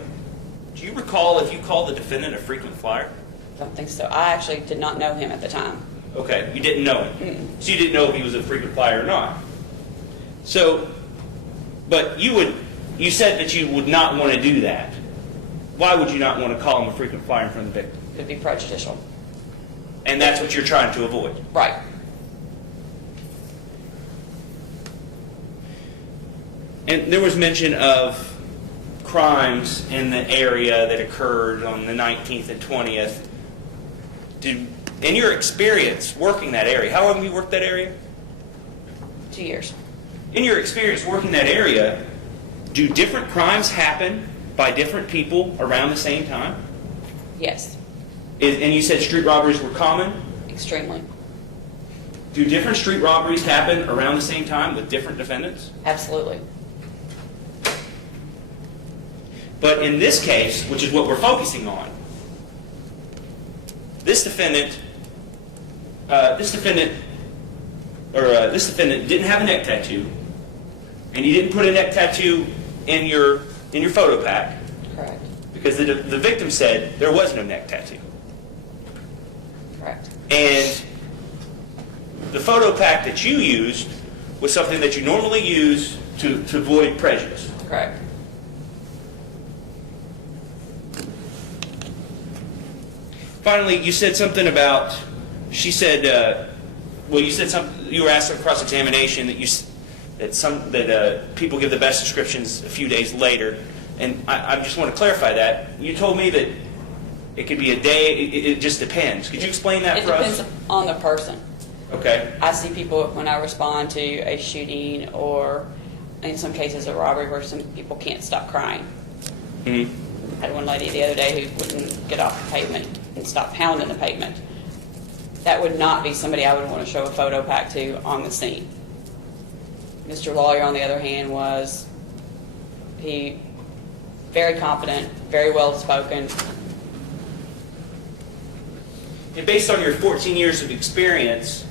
do you recall if you called the defendant a frequent flyer? I don't think so. I actually did not know him at the time. Okay, you didn't know him. So you didn't know if he was a frequent flyer or not. So, but you said that you would not want to do that. Why would you not want to call him a frequent flyer in front of the victim? Could be prejudicial. And that's what you're trying to avoid. Right. And there was mention of crimes in the area that occurred on the 19th and 20th. In your experience working that area, how long have you worked that area? 2 years. In your experience working that area, do different crimes happen by different people around the same time? Yes. And you said street robberies were common? Extremely. Do different street robberies happen around the same time with different defendants? Absolutely. But in this case, which is what we're focusing on, this defendant didn't have a neck tattoo, and he didn't put a neck tattoo in your photo pack Correct. because the victim said there was no neck tattoo. Correct. And the photo pack that you used was something that you normally use to avoid prejudice. Correct. Finally, you said something about, you said something, you were asked on cross-examination that people give the best descriptions a few days later. And I just want to clarify that. You told me that it could be a day, it just depends. Could you explain that It for us? depends on the person. Okay. I see people when I respond to a shooting or in some cases a robbery where some people can't stop crying. Mm-hmm. I had one lady the other day who wouldn't get off the pavement and stop pounding the pavement. That would not be somebody I would want to show a photo pack to on the scene. Mr. Lawyer, on the other hand, was very confident, very well spoken. And based on your 14 years of experience,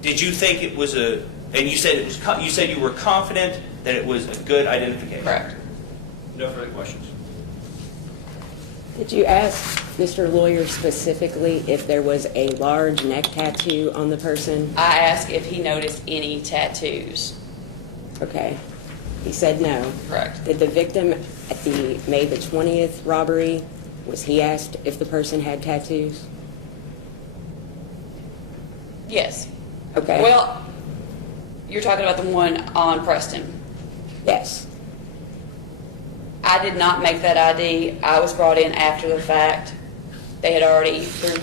did you think it was and you said you were confident that it was a good identification? Correct. No further questions. Did you ask Mr. Lawyer specifically if there was a large neck tattoo on the person? I asked if he noticed any tattoos. Okay. He said no. Correct. Did the victim at the May the 20th robbery, was he asked if the person had tattoos? Yes. Okay. Well, you're talking about the one on Preston. Yes. I did not make that ID. I was brought in after the fact. They had already, through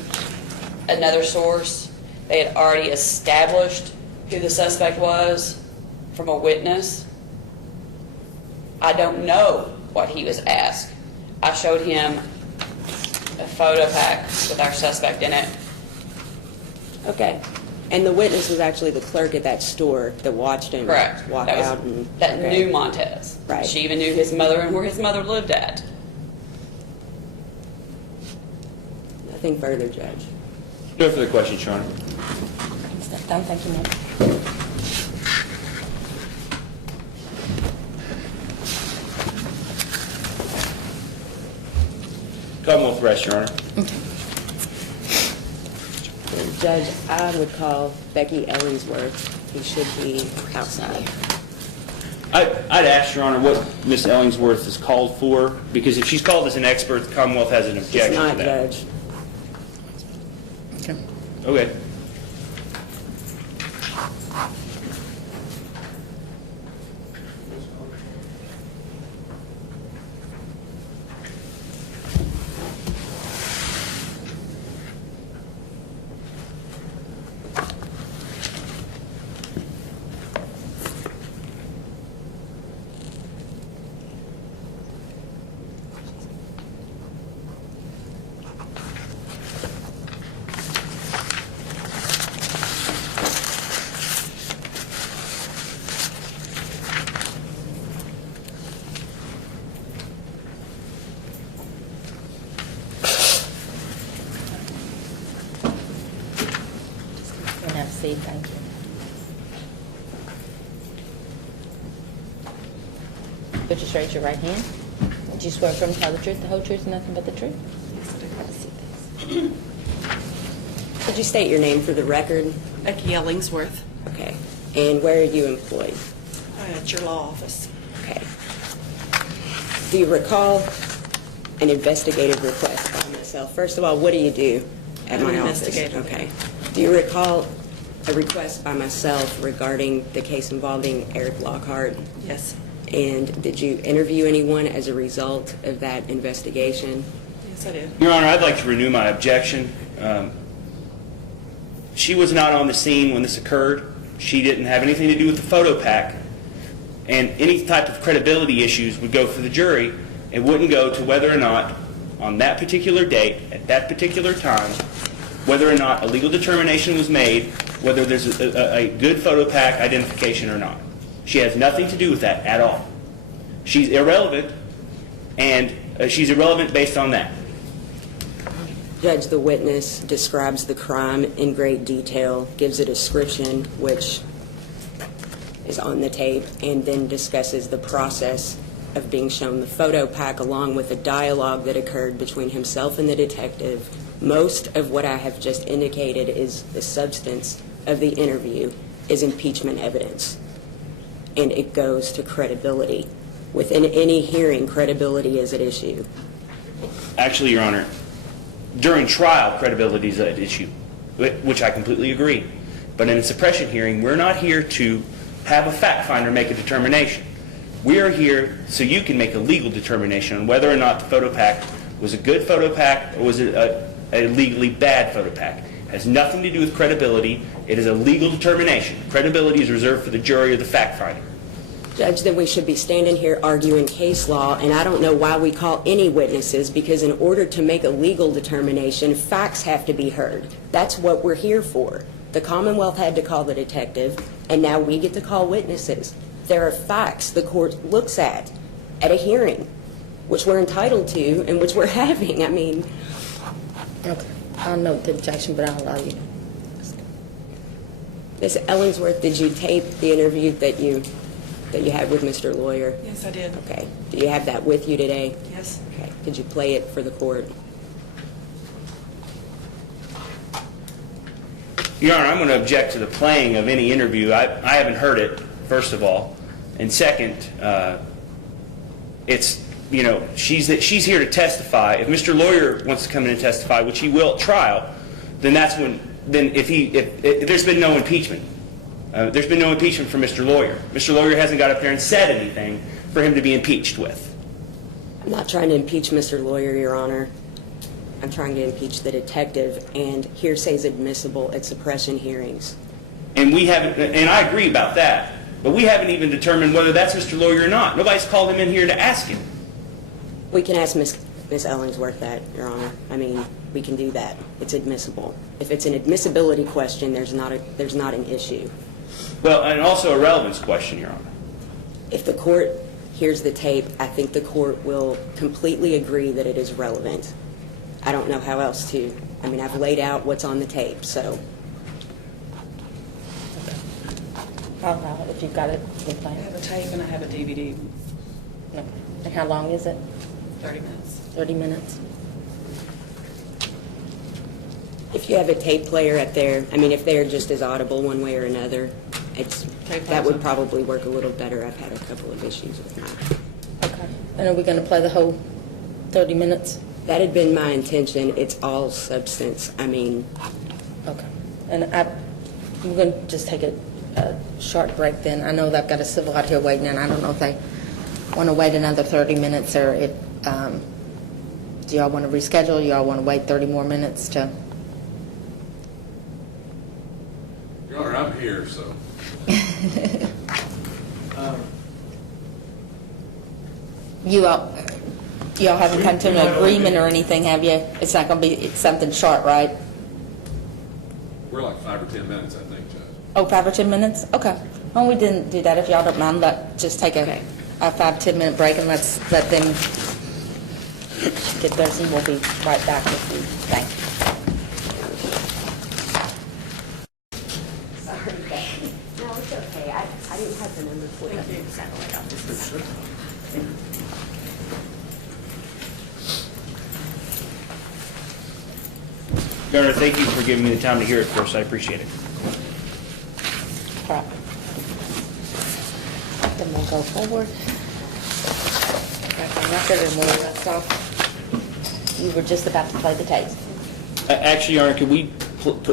another source, they had already established who the suspect was from a witness. I don't know what he was asked. I showed him a photo pack with our suspect in it. Okay. And the witness was actually the clerk at that store that watched him Correct. walk That was- out. And That okay. knew Montez. Right. She even knew his mother and where his mother lived at. Nothing further, Judge. No further questions, Your Honor. Step down. Thank you, ma'am. Commonwealth rest, Your Honor. Judge, I would call Becky Ellingsworth. He should be outside. I'd ask, Your Honor, what Ms. Ellingsworth is called for, because if she's called as an expert, the Commonwealth has an objection It's not, to that. Judge. Okay. Okay. And have a seat. Thank you. Would you raise your right hand? Would you swear affirm to tell the truth, the whole truth, and nothing but the truth? Have a seat, please. Could you state your name for the record? Becky Ellingsworth, Okay. And where are you employed? at your law office. Okay. Do you recall an investigative request by myself? First of all, what do you do at I'm my an office? investigator. Okay. Do you recall a request by myself regarding the case involving Eric Lockhart? Yes. And did you interview anyone as a result of that investigation? Yes, I did. Your Honor, I'd like to renew my objection. She was not on the scene when this occurred. She didn't have anything to do with the photo pack. And any type of credibility issues would go for the jury. It wouldn't go to whether or not, on that particular date, at that particular time, whether or not a legal determination was made, whether there's a good photo pack identification or not. She has nothing to do with that at all. She's irrelevant, and she's irrelevant based on that. Judge, the witness describes the crime in great detail, gives a description which is on the tape, and then discusses the process of being shown the photo pack along with the dialogue that occurred between himself and the detective. Most of what I have just indicated is the substance of the interview is impeachment evidence, and it goes to credibility. Within any hearing, credibility is at issue. Actually, Your Honor, during trial, credibility is at issue, which I completely agree. But in a suppression hearing, we're not here to have a fact finder make a determination. We are here so you can make a legal determination on whether or not the photo pack was a good photo pack or was it a legally bad photo pack. It has nothing to do with credibility. It is a legal determination. Credibility is reserved for the jury or the fact finder. Judge, then we should be standing here arguing case law, and I don't know why we call any witnesses, because in order to make a legal determination, facts have to be heard. That's what we're here for. The Commonwealth had to call the detective, and now we get to call witnesses. There are facts the court looks at a hearing, which we're entitled to and which we're having. I mean... Okay. I'll note the objection, but I'll allow you. Ms. Ellingsworth, did you tape the interview that you had with Mr. Lawyer? Yes, I did. Okay. Do you have that with you today? Yes. Okay. Could you play it for the court? Your Honor, I'm going to object to the playing of any interview. I haven't heard it, first of all. And second, it's, you know, she's here to testify. If Mr. Lawyer wants to come in and testify, which he will at trial, then that's when, if there's been no impeachment. There's been no impeachment for Mr. Lawyer. Mr. Lawyer hasn't got up there and said anything for him to be impeached with. I'm not trying to impeach Mr. Lawyer, Your Honor. I'm trying to impeach the detective, and hearsay is admissible at suppression hearings. And we haven't, and I agree about that, but we haven't even determined whether that's Mr. Lawyer or not. Nobody's called him in here to ask him. We can ask Ms. Ellingsworth that, Your Honor. I mean, we can do that. It's admissible. If it's an admissibility question, there's not an issue. Well, and also a relevance question, Your Honor. If the court hears the tape, I think the court will completely agree that it is relevant. I don't know how else to, I mean, I've laid out what's on the tape, so. I'll allow it if you've got it in I plan. have a tape and I have a DVD. No. And how long is it? 30 minutes. 30 minutes? If you have a tape player up there, I mean, if they're just as audible one way or another, that would probably work a little better. I've had a couple of issues with mine. Okay. And are we going to play the whole 30 minutes? That had been my intention. It's all substance. I mean, Okay. And we're going to just take a short break then. I know they've got a civil out here waiting, and I don't know if they want to wait another 30 minutes or if, do y'all want to reschedule? Y'all want to wait 30 more minutes to? Your Honor, I'm here, so. You all haven't come to an agreement or anything, have you? It's not going to be something short, right? We're like 5 or 10 minutes, I think, Judge. Oh, 5 or 10 minutes? Okay. Well, we didn't do that. If y'all don't mind, just take a 5-10 minute break and let them get theirs, and we'll be right back with you. Thank you. sorry, Becky. No, it's okay. I didn't have the number for you. Governor, thank you for giving me the time to hear it first. I appreciate it. All right. Then we'll go forward. Back on record, and we'll rest off. You were just about to play the tape. Actually, Your Honor, could we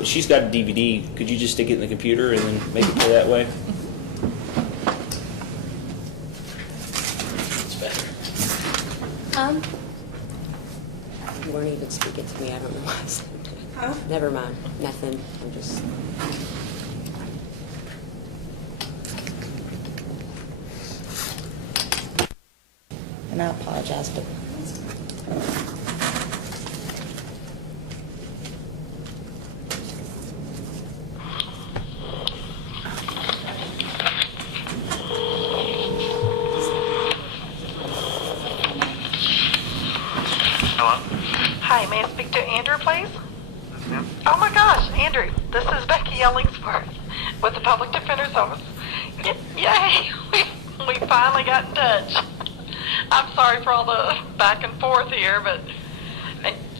she's got a DVD. Could you just stick it in the computer and then make it play that way? It's better. You weren't even speaking to me. I don't know why I said that. Huh? Never mind. Nothing. I'm just... And I apologize, but Hello? Hi, may I speak to Andrew, please? This is him? Oh my gosh, Andrew, this is Becky Ellingsworth with the Public Defender's Office. Yay, we finally got in touch. I'm sorry for all the back and forth here, but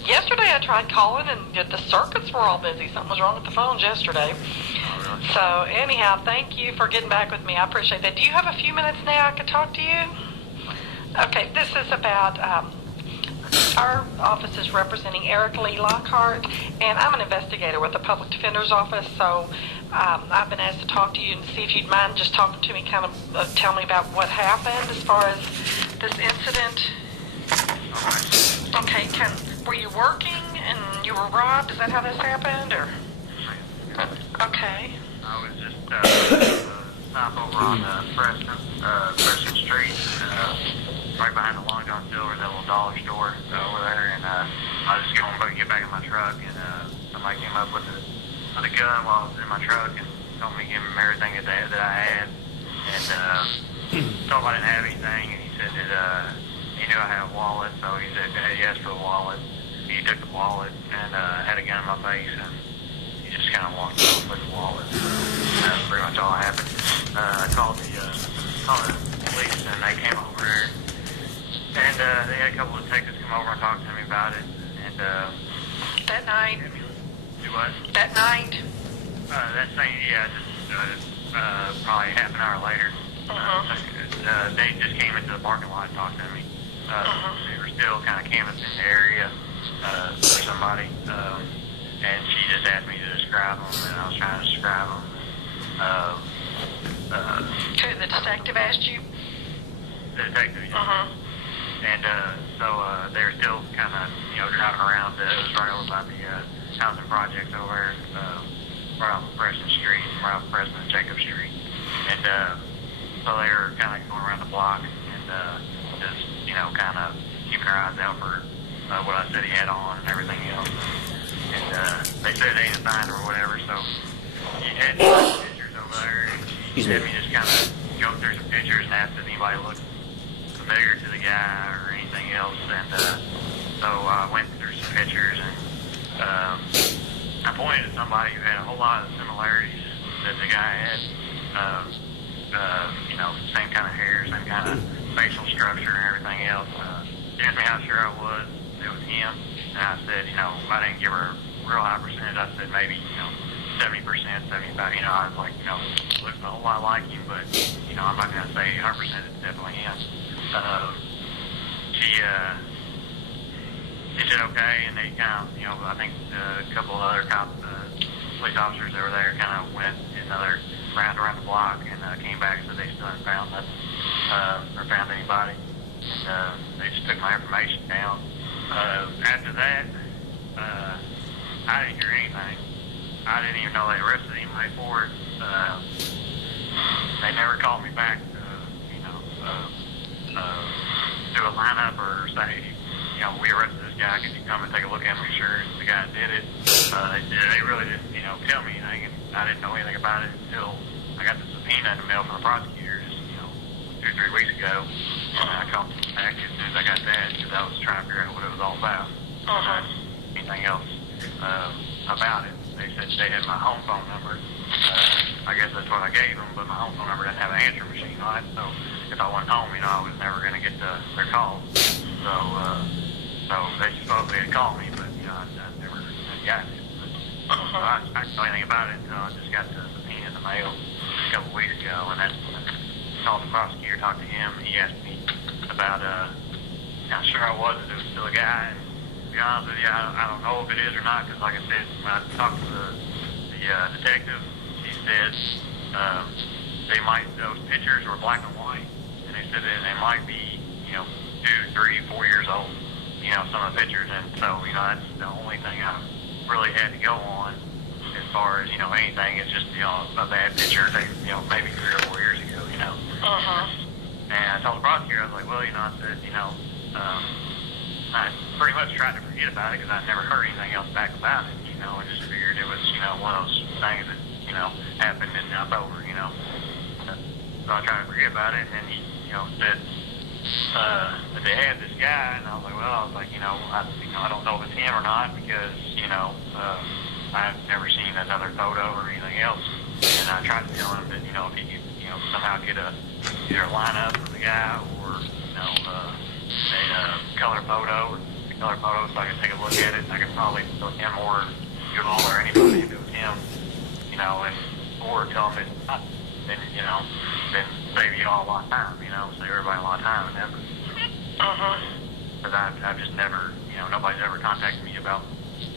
yesterday I tried calling and the circuits were all busy. Something was wrong with the phones yesterday. Oh, really? So anyhow, thank you for getting back with me. I appreciate that. Do you have a few minutes now I could talk to you? Okay, this is about... our office is representing Eric Lee Lockhart, and I'm an investigator with the Public Defender's Office, so I've been asked to talk to you and see if you'd mind just talking to me, kind of tell me about what happened as far as this incident. Okay, were you working and you were robbed? Is that how this happened, or? Okay. I was just stop over on Suppression Street, right behind the Long John Silver, that little dollar store over there, and I was just going to get back in my truck, and somebody came up with a gun while I was in my truck and told me to give him everything that I had, and told him I didn't have anything, and he said that he knew I had a wallet, so he said he asked for the wallet. He took the wallet and had a gun in my face, and he just kind of walked off with the wallet. So that's pretty much all that happened. I called the police, and they came over there. And they had a couple of detectives come over and talk to me about it. And That night? do what? That night? That same, yeah, just probably half an hour later. They just came into the parking lot and talked to me. They were still kind of canvassing the area for somebody. And she just asked me to describe them, and I was trying to describe them. The detective asked you? The detective, yeah. And so they were still kind of, driving around. It was right over by the housing projects over there, right off Preston Street, right off President Jacob Street. And so they were kind of going around the block and just, kind of keeping their eyes out for what I said he had on and everything else. And they said they didn't find him or whatever, so he had some pictures over there. And he had me just kind of go through some pictures and asked if anybody looked familiar to the guy or anything else, and so I went through some pictures, and I pointed at somebody who had a whole lot of similarities that the guy had. You know, same kind of hair, same kind of facial structure and everything else. He asked me how sure I was it was him, and I said, you know, I didn't give her a real high percentage. I said maybe, you know, 70%, 75%. You know, I was like, you know, looks a whole lot like him, but, you know, I'm not going to say 100% it's definitely him. She said okay, and they kind of, you know, I think a couple of other police officers that were there kind of went another round around the block and came back and said they still hadn't found nothing, or found anybody. And they just took my information down. After that, I didn't hear anything. I didn't even know they arrested anybody for it. They never called me back to, you know, do a lineup or say, you know, we arrested this guy, could you come and take a look at him, make sure the guy did it. They really didn't, you know, tell me anything, and I didn't know anything about it until I got the subpoena in the mail from the prosecutors, you know, 2 or 3 weeks ago. And I called them back as soon as I got that, because I was trying to figure out what it was all about. Anything else about it. They said they had my home phone number. I guess that's what I gave them, but my home phone number didn't have an answering machine on it, so if I went home, you know, I was never going to get their calls. So they supposedly had called me, but, you know, I never got it. So I didn't know anything about it until I just got the subpoena in the mail a couple weeks ago, and I called the prosecutor, talked to him, and he asked me about how sure I was that it was still a guy. And to be honest with you, I don't know if it is or not, because like I said, when I talked to the detective, he said those pictures were black and white, and they said that they might be, you know, 2, 3, 4 years old, you know, some of the pictures, and so, you know, that's the only thing I really had to go on as far as, you know, anything. It's just, you know, a bad picture taken, you know, maybe 3 or 4 years ago, you know. And I told the prosecutor, I was like, well, you know, I said, you know, I pretty much tried to forget about it because I'd never heard anything else back about it, you know, and just figured it was, you know, one of those things that, you know, happened and now it's over, you know. So I tried to forget about it, and then he, you know, said that they had this guy, and I was like, well, you know, I don't know if it's him or not because, you know, I've never seen another photo or anything else. And I tried to tell him that, you know, if he could, you know, somehow get either a lineup of the guy or, you know, a color photo so I could take a look at it. I could probably tell him or Joel or anybody if it was him, you know, or tell him it's not. Then, you know, then save you all a lot of time, you know, save everybody a lot of time and effort. Because I've just never, you know, nobody's ever contacted me about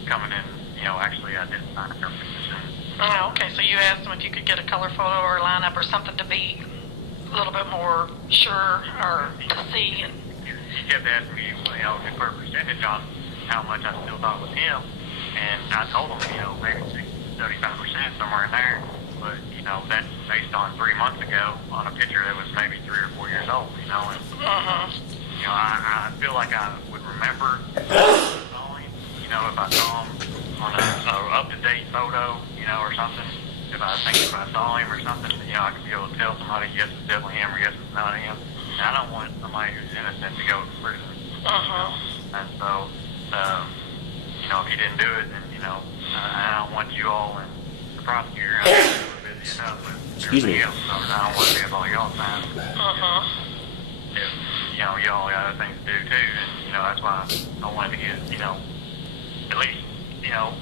coming in, you know, actually identifying their position. Oh, okay, so you asked them if you could get a color photo or a lineup or something to be a little bit more sure or to see. And he kept asking me, you know, to put a percentage on how much I still thought was him. And I told him, you know, maybe 75%, somewhere in there. But, you know, that's based on 3 months ago on a picture that was maybe 3 or 4 years old, you know. And, you know, I feel like I would remember you know, if I saw him on a up-to-date photo, you know, or something. If I saw him or something, you know, I could be able to tell somebody, yes, it's definitely him, or yes, it's not him. And I don't want somebody who's innocent to go to prison. And so, you know, if he didn't do it, then, you know, I don't want you all and the prosecutor, I'm busy enough with everything else, so I don't want to be up all y'all's time. If, you know, y'all got other things to do too, and, you know, that's why I wanted to get, you know, at least, you know,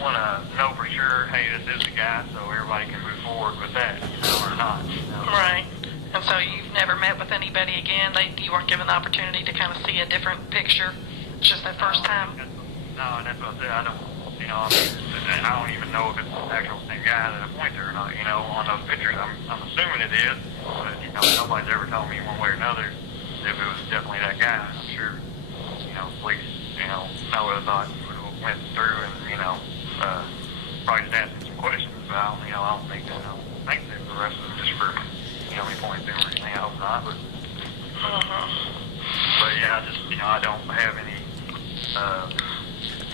want to know for sure, hey, this is the guy, so everybody can move forward with that, you know, or not. You know? right. And so you've never met with anybody again? You weren't given the opportunity to kind of see a different picture? It's just that first time? No, and that's what I said. I don't, you know, I don't even know if it's the actual same guy that I pointed to or not, you know, on those pictures. I'm assuming it is, but, you know, nobody's ever told me one way or another if it was definitely that guy. I'm sure, you know, police, you know what I thought went through and, you know, probably just asking some questions about, you know, I don't think they were arrested just for, you know, me pointing to or anything. I hope not, but, but yeah, I just, you know, I don't have any,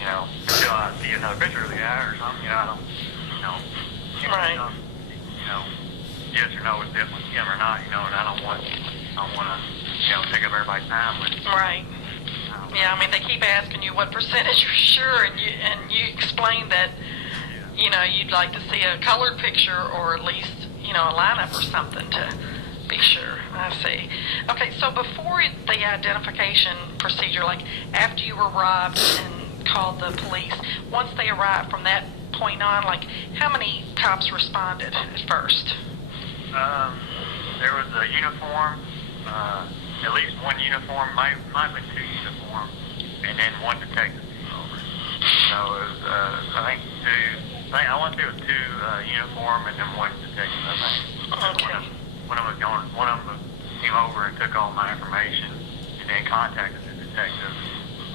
you know, until I see another picture of the guy or something, you know, I don't, you know, right. You know, yes or no, it's definitely him or not, you know, and I don't want to, you know, take up everybody's time with, right. I don't Yeah, I mean, they keep asking you what percentage you're sure, and you explain that, you'd like to see a colored picture or at least, a lineup or something to be sure. I see. Okay, so before the identification procedure, like after you arrived and called the police, once they arrived from that point on, like how many cops responded at first? There was a uniform, at least one uniform, might have been two uniforms, and then one detective came over. So it was, I want to say it was two uniform and then one detective, I think. Okay. One of them came over and took all my information, and then contacted the detective,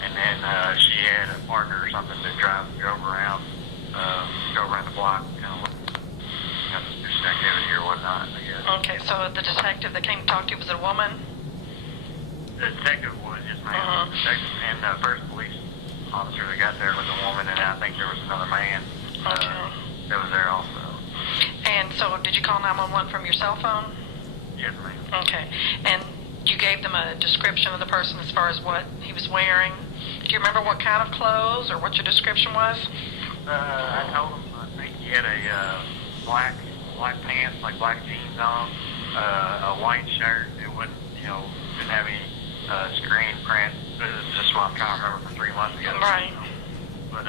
and then she had a partner or something that drove around the block, kind of just activity or whatnot, I guess. Okay, so the detective that came to talk to you was a woman? The detective was just man. The detective and the first police officer that got there was a woman, and I think there was another man that was there also. And so did you call 911 from your cell phone? Yes, ma'am. Okay. And you gave them a description of the person as far as what he was wearing? Do you remember what kind of clothes or what your description was? I told him I think he had a black pants, like black jeans on, a white shirt. It wouldn't, didn't have any screen print. This is what I'm trying to remember from 3 months ago. Right. But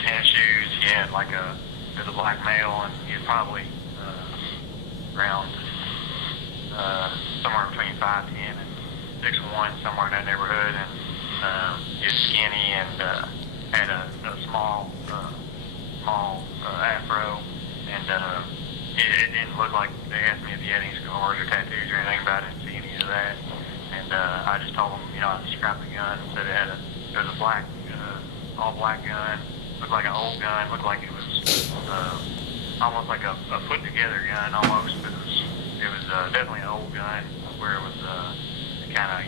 tennis shoes. He had like there's a black male, and he was probably around somewhere between 5'10" and 6'1", somewhere in that neighborhood, and he was skinny and had a small afro, and it didn't look like they asked me if he had any scars or tattoos or anything, but I didn't see any of that. And I just told him, I described the gun and said it was a black, all black gun, looked like an old gun, looked like it was almost like a put together gun almost, but it was definitely an old gun where it was kind of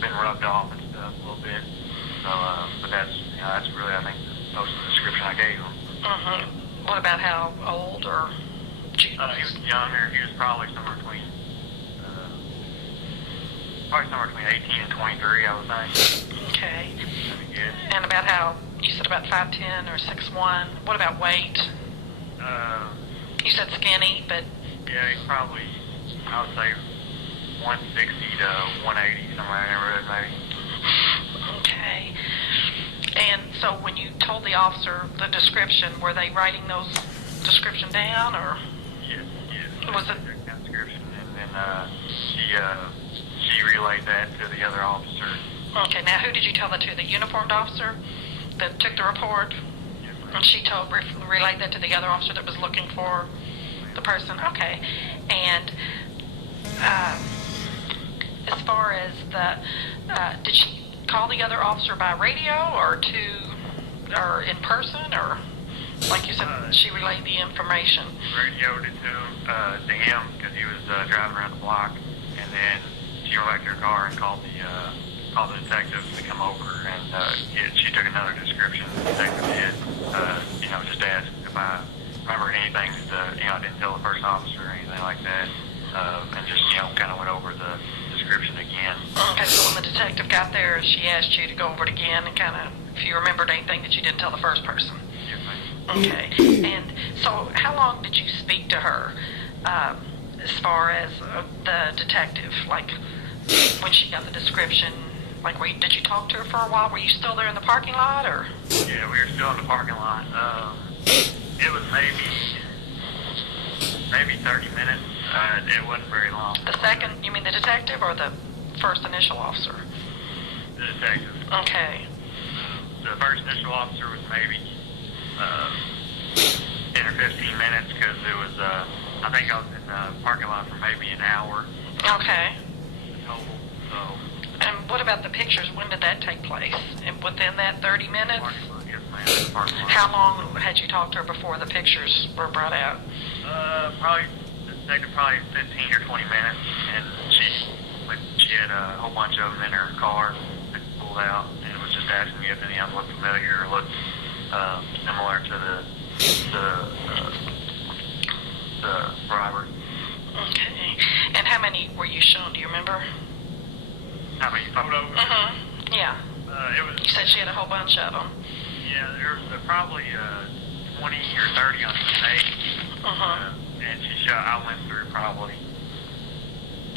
been rubbed off and stuff a little bit. So, but that's really I think most of the description I gave him. Mm-hmm. What about how old or? He was younger. He was probably somewhere between 18 and 23, I would think. Okay. That'd be good. And about how you said about 5'10" or 6'1". What about weight? You said skinny, but yeah, he's probably, I would say 160 to 180, somewhere in there, maybe. okay. And so when you told the officer the description, were they writing those description down, or? Yes. Was it? Description, and then she relayed that to the other officer. Okay. Now, who did you tell that to? The uniformed officer that took the report, Yes, ma'am. and she relayed that to the other officer that was looking for the person. Okay. And as far as did she call the other officer by radio or in person, or like you said, she relayed the information? Radioed it to him because he was driving around the block, and then she went back to her car and called the detective to come over, and she took another description. The detective did, just asked if I remembered anything that I didn't tell the first officer or anything like that, and just kind of went over the description again. Okay, so when the detective got there, she asked you to go over it again and kind of, if you remembered anything that you didn't tell the first person. Yes, ma'am. Okay, and so how long did you speak to her as far as the detective? Like when she got the description, like did you talk to her for a while? Were you still there in the parking lot, or? Yeah, we were still in the parking lot. It was maybe 30 minutes. It wasn't very long. The second, you mean the detective or the first initial officer? The detective. Okay. The first initial officer was maybe 10 or 15 minutes because it was, I think I was in the parking lot for maybe an hour Okay. total. So, And what about the pictures? When did that take place? And within that 30 minutes? parking lot, yes, ma'am, the parking lot. How long had you talked to her before the pictures were brought out? Probably, the detective probably 15 or 20 minutes, and she had a whole bunch of them in her car that pulled out, and was just asking me if any of them looked familiar or looked similar to the robber. Okay. And how many were you shown? Do you remember? How many photos? Mm-hmm. Yeah. It was. You said she had a whole bunch of them. Yeah, there was probably 20 or 30 on each page. And she showed. I went through probably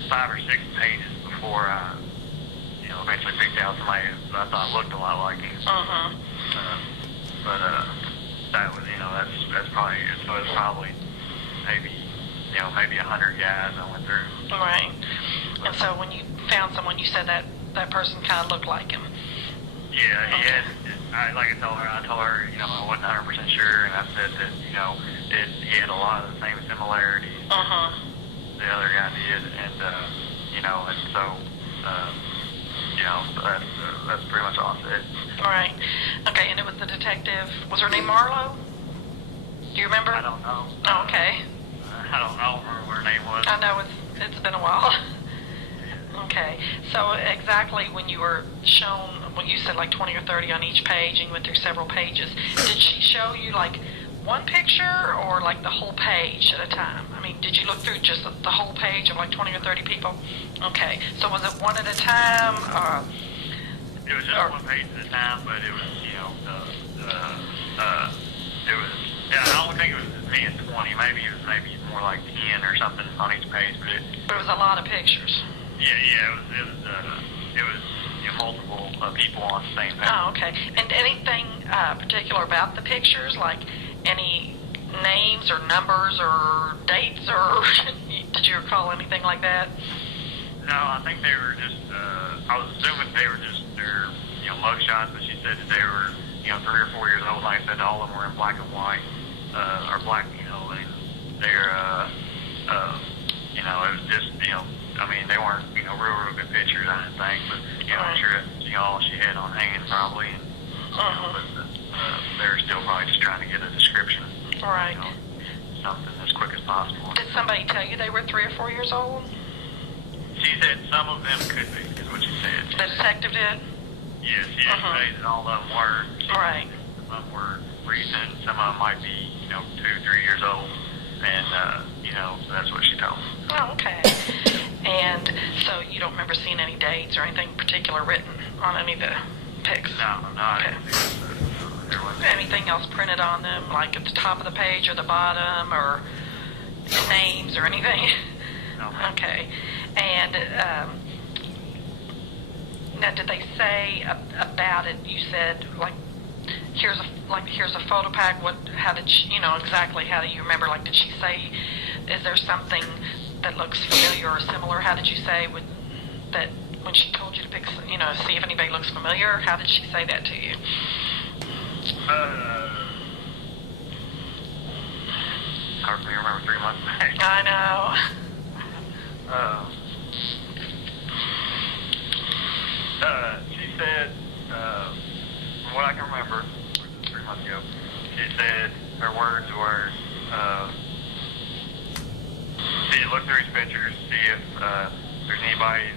5 or 6 pages before I, eventually picked out somebody that I thought looked a lot like him. But that was, that's probably, so it's probably maybe 100 guys I went through. Right. And so when you found someone, you said that person kind of looked like him. Yeah, he had. Like I told her, I wasn't 100% sure, and I said that, he had a lot of the same similarities the other guy did, and so that's pretty much all I said. All right. Okay, and it was the detective. Was her name Marlo? Do you remember? I don't know. Oh, okay. I don't remember what her name was. I know it's been a while. Okay. So exactly when you were shown, when you said like 20 or 30 on each page and you went through several pages, did she show you like one picture or like the whole page at a time? I mean, did you look through just the whole page of like 20 or 30 people? Okay. So was it one at a time? It was just one page at a time, but it was, it was, I don't think it was as many as 20. Maybe it was more like 10 or something on each page, but it was a lot of pictures. Yeah, it was multiple people on the same page. Oh, okay. And anything particular about the pictures, like any names or numbers or dates, or did you recall anything like that? No, I think they were just. I was assuming they were just their, mug shots, but she said that they were, 3 or 4 years old. Like I said, all of them were in black and white, or black. They're, it was just, I mean, they weren't, real good pictures, I didn't think, but, I'm sure that's, all she had on hand probably, and, but they're still probably just trying to get a description. Right. Something as quick as possible. Did somebody tell you they were 3 or 4 years old? She said some of them could be, is what she said. The detective did? Yes, she didn't say that all of them were. Right. Some of them were recent, some of them might be, 2, 3 years old, and, so that's what she told me. Oh, okay. And so you don't remember seeing any dates or anything particular written on any of the pics? No, I didn't see that. There wasn't anything else printed on them, like at the top of the page or the bottom, or names or anything? No. Okay. And now, did they say about it? You said here's a photo pack. How did she, exactly? How do you remember? Like, did she say? Is there something that looks familiar or similar? How did you say that when she told you to pick? See if anybody looks familiar. How did she say that to you? Hard for me to remember 3 months back. I know. She said, from what I can remember, 3 months ago, she said her words were, look through his pictures, see if there's anybody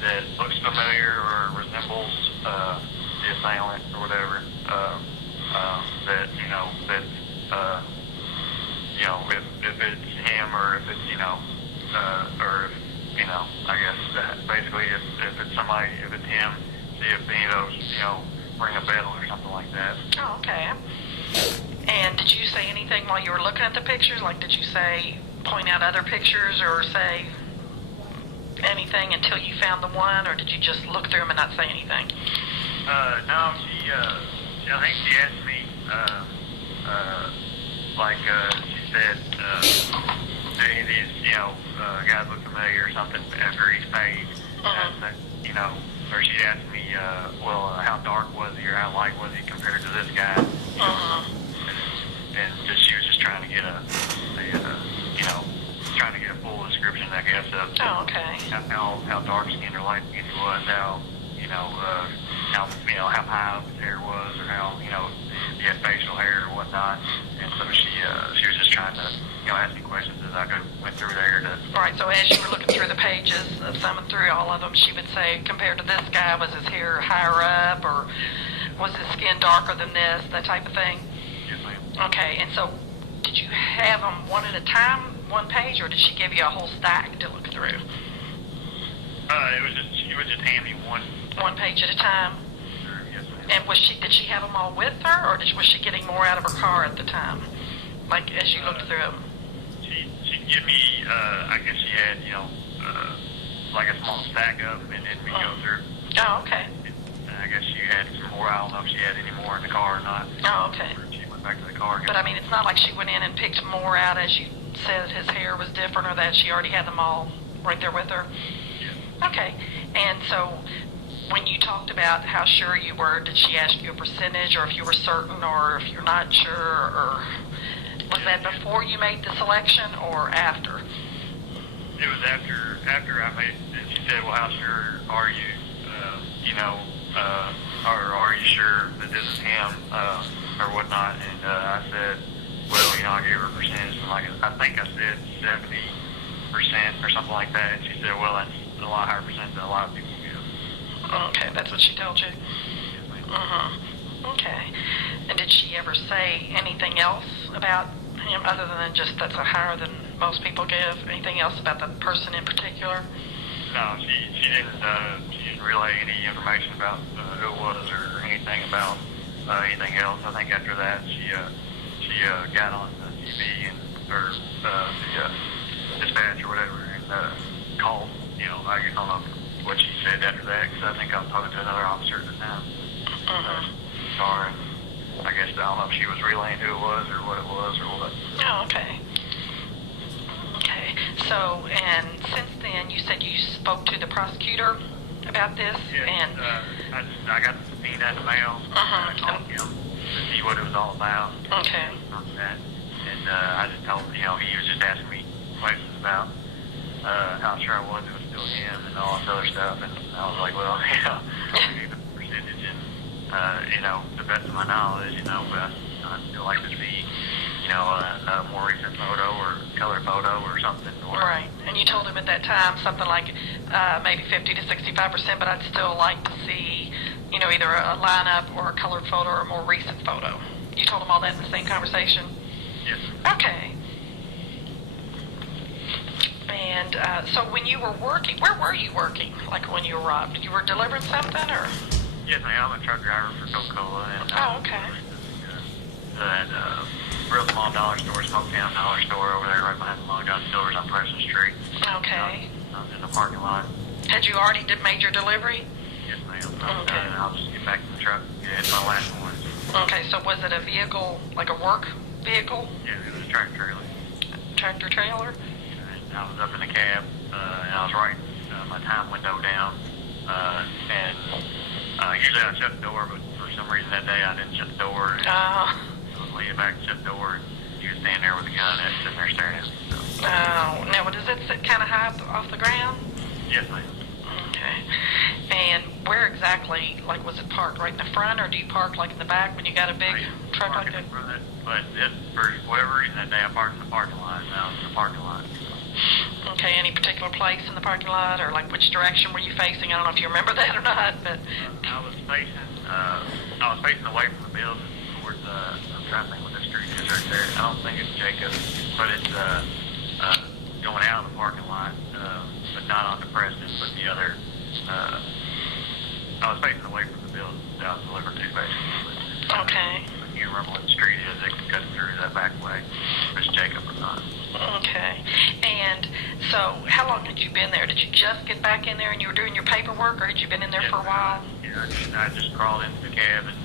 that looks familiar or resembles the assailant or whatever. If it's him or if it's I guess that basically if it's somebody, if it's him, see if any of those ring a bell or something like that. Oh, okay. And did you say anything while you were looking at the pictures? Like, did you point out other pictures or say anything until you found the one, or did you just look through them and not say anything? No, I think she asked me, she said, do any of these, guys look familiar or something after each page? Or she asked me, how dark was he or how light was he compared to this guy? And she was just trying to get trying to get a full description, I guess, of how dark skinned or light skinned he was, how high his hair was, or how he had facial hair or whatnot. And so she was just trying to ask me questions as I went through there. All right. So as you were looking through the pages, thumbing through all of them, she would say, compared to this guy, was his hair higher up, or was his skin darker than this, that type of thing? Yes, ma'am. Okay. And so, did you have them one at a time, one page, or did she give you a whole stack to look through? She would just hand me one. One page at a time? Yes, ma'am. And did she have them all with her, or was she getting more out of her car at the time? Like, as you looked through them? She'd give me, I guess she had, like a small stack of them, and then we go through. Oh, okay. And I guess she had some more. I don't know if she had any more in the car or not. Oh, okay. She went back to the car. But I mean, it's not like she went in and picked more out, as you said his hair was different, or that she already had them all right there with her? Yeah. Okay. And so when you talked about how sure you were, did she ask you a percentage, or if you were certain, or if you're not sure, or was that before you made the selection or after? It was after I made. And she said, "Well, how sure are you? Or are you sure that this is him, or whatnot?" And I said, "Well, I gave her a percentage, and I think I said 70% or something like that." And she said, "Well, that's a lot higher percent than a lot of people give." Okay, that's what she told you. Okay. And did she ever say anything else about him other than just that's a higher than most people give? Anything else about the person in particular? No, she didn't relay any information about who it was or anything about anything else. I think after that she got on the TV or the dispatch or whatever and called. I don't know what she said after that, because I think I was talking to another officer at the time. Sorry. I guess I don't know if she was relaying who it was or what it was or what. Oh, okay. Okay. So, and since then, you said you spoke to the prosecutor about this? Yeah, And I got the subpoena in the mail. I called him to see what it was all about. Okay. And I just told him, he was just asking me questions about how sure I was it was still him and all this other stuff. And I was like, well, we need the percentage and, the best of my knowledge, but I feel like this be, a more recent photo or color photo or something. Right. And you told him at that time something like maybe 50 to 65%, but I'd still like to see, either a lineup or a colored photo or a more recent photo. You told him all that in the same conversation? Yes. Okay. And so when you were working, where were you working, like when you arrived? You were delivering something, or? Yes, ma'am. I'm a truck driver for Coca-Cola. And, Oh, okay. That real small dollar store, Smoketown dollar store over there right behind the Long John Silver's on Preston Street. Okay. In the parking lot. Had you already made your delivery? Yes, ma'am. Okay. And I'll just get back to the truck. Yeah, it's my last one. Okay, so was it a vehicle, like a work vehicle? Yeah, it was a tractor trailer. Tractor trailer? And I was up in the cab, and I was writing my time window down. And usually I shut the door, but for some reason that day I didn't shut the door. And I was leaning back to shut the door, and he was standing there with a gun and sitting there staring at me. So. Oh, now does it sit kind of high off the ground? Yes, ma'am. Okay. And where exactly, like, was it parked right in the front, or do you park like in the back when you got a big truck like that? But for whatever reason that day I parked in the parking lot, and I was in the parking lot. Okay, any particular place in the parking lot, or like which direction were you facing? I don't know if you remember that or not, but... I was facing away from the building towards, I'm trying to think what the street is right there. I don't think it's Jacobs, but it's going out of the parking lot, but not on the Preston, but the other. I was facing away from the building that I was delivering to, basically. Okay. I can't remember what the street is that can cut through that back way, if it's Jacob or not. Okay. And so how long had you been there? Did you just get back in there and you were doing your paperwork, or had you been in there for a while? Yeah, I just crawled into the cab and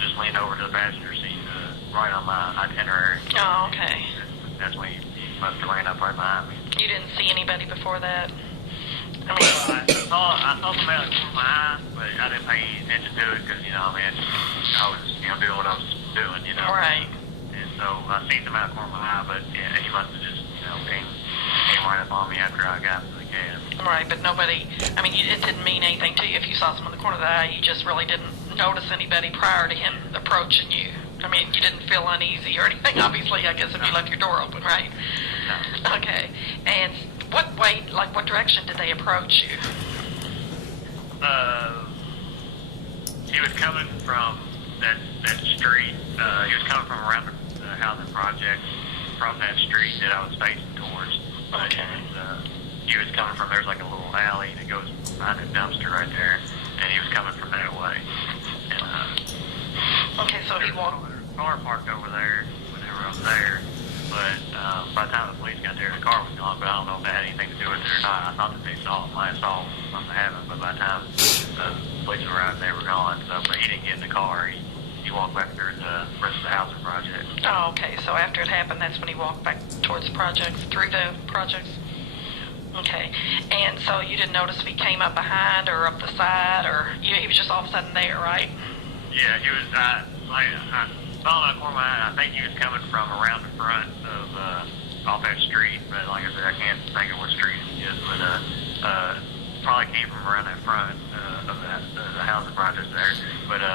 just leaned over to the passenger seat right on my itinerary. Oh, okay. That's when he must have ran up right behind me. You didn't see anybody before that? I Well, I saw somebody out of the corner of my eye, but I didn't pay any attention to it because, I was, doing what I was doing, Right. And so I seen him out of the corner of my eye, but yeah, he must have just, came right up on me after I got to the cab. Right, but nobody, it didn't mean anything to you if you saw someone in the corner of the eye. You just really didn't notice anybody prior to him approaching you. You didn't feel uneasy or anything, obviously, I guess, if you left your door open, right? No. Okay. And what direction did they approach you? He was coming from that street. He was coming from around the housing project from that street that I was facing towards. Okay. He was coming from, there's like a little alley that goes behind a dumpster right there, and he was coming from that way. And, Okay, so he there was walked. a car parked over there whenever I was there, but by the time the police got there, the car was gone, but I don't know if that had anything to do with it or not. I thought that they saw him. I saw something happen, but by the time the police arrived, they were gone. So, but he didn't get in the car. He walked back through the rest of the housing project. Oh, okay, so after it happened, that's when he walked back towards the projects, through the projects? Okay, and so you didn't notice if he came up behind or up the side, or he was just all of a sudden there, right? Yeah, he was. I saw him in the corner of my eye. I think he was coming from around the front of off that street, but like I said, I can't think of what street it is. But probably came from around that front of the housing project there. But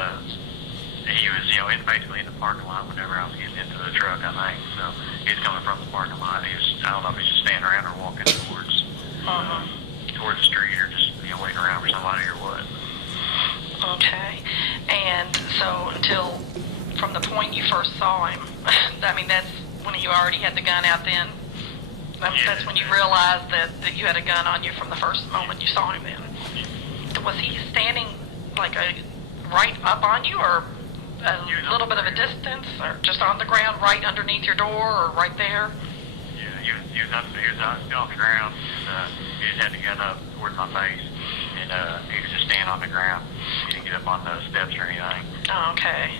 he was, basically in the parking lot whenever I was getting into the truck. I think so. He's coming from the parking lot. I don't know if he's just standing around or walking towards the street, or just waiting around for somebody or what. Okay, and so from the point you first saw him, I mean, that's when you already had the gun out then? That's when you realized that you had a gun on you from the first moment you saw him then? Was he standing right up on you, or a little bit of a distance, or just on the ground right underneath your door, or right there? Yeah, he was on the ground, and he just had the gun up towards my face, and he was just standing on the ground. He didn't get up on the steps or anything. Oh, okay.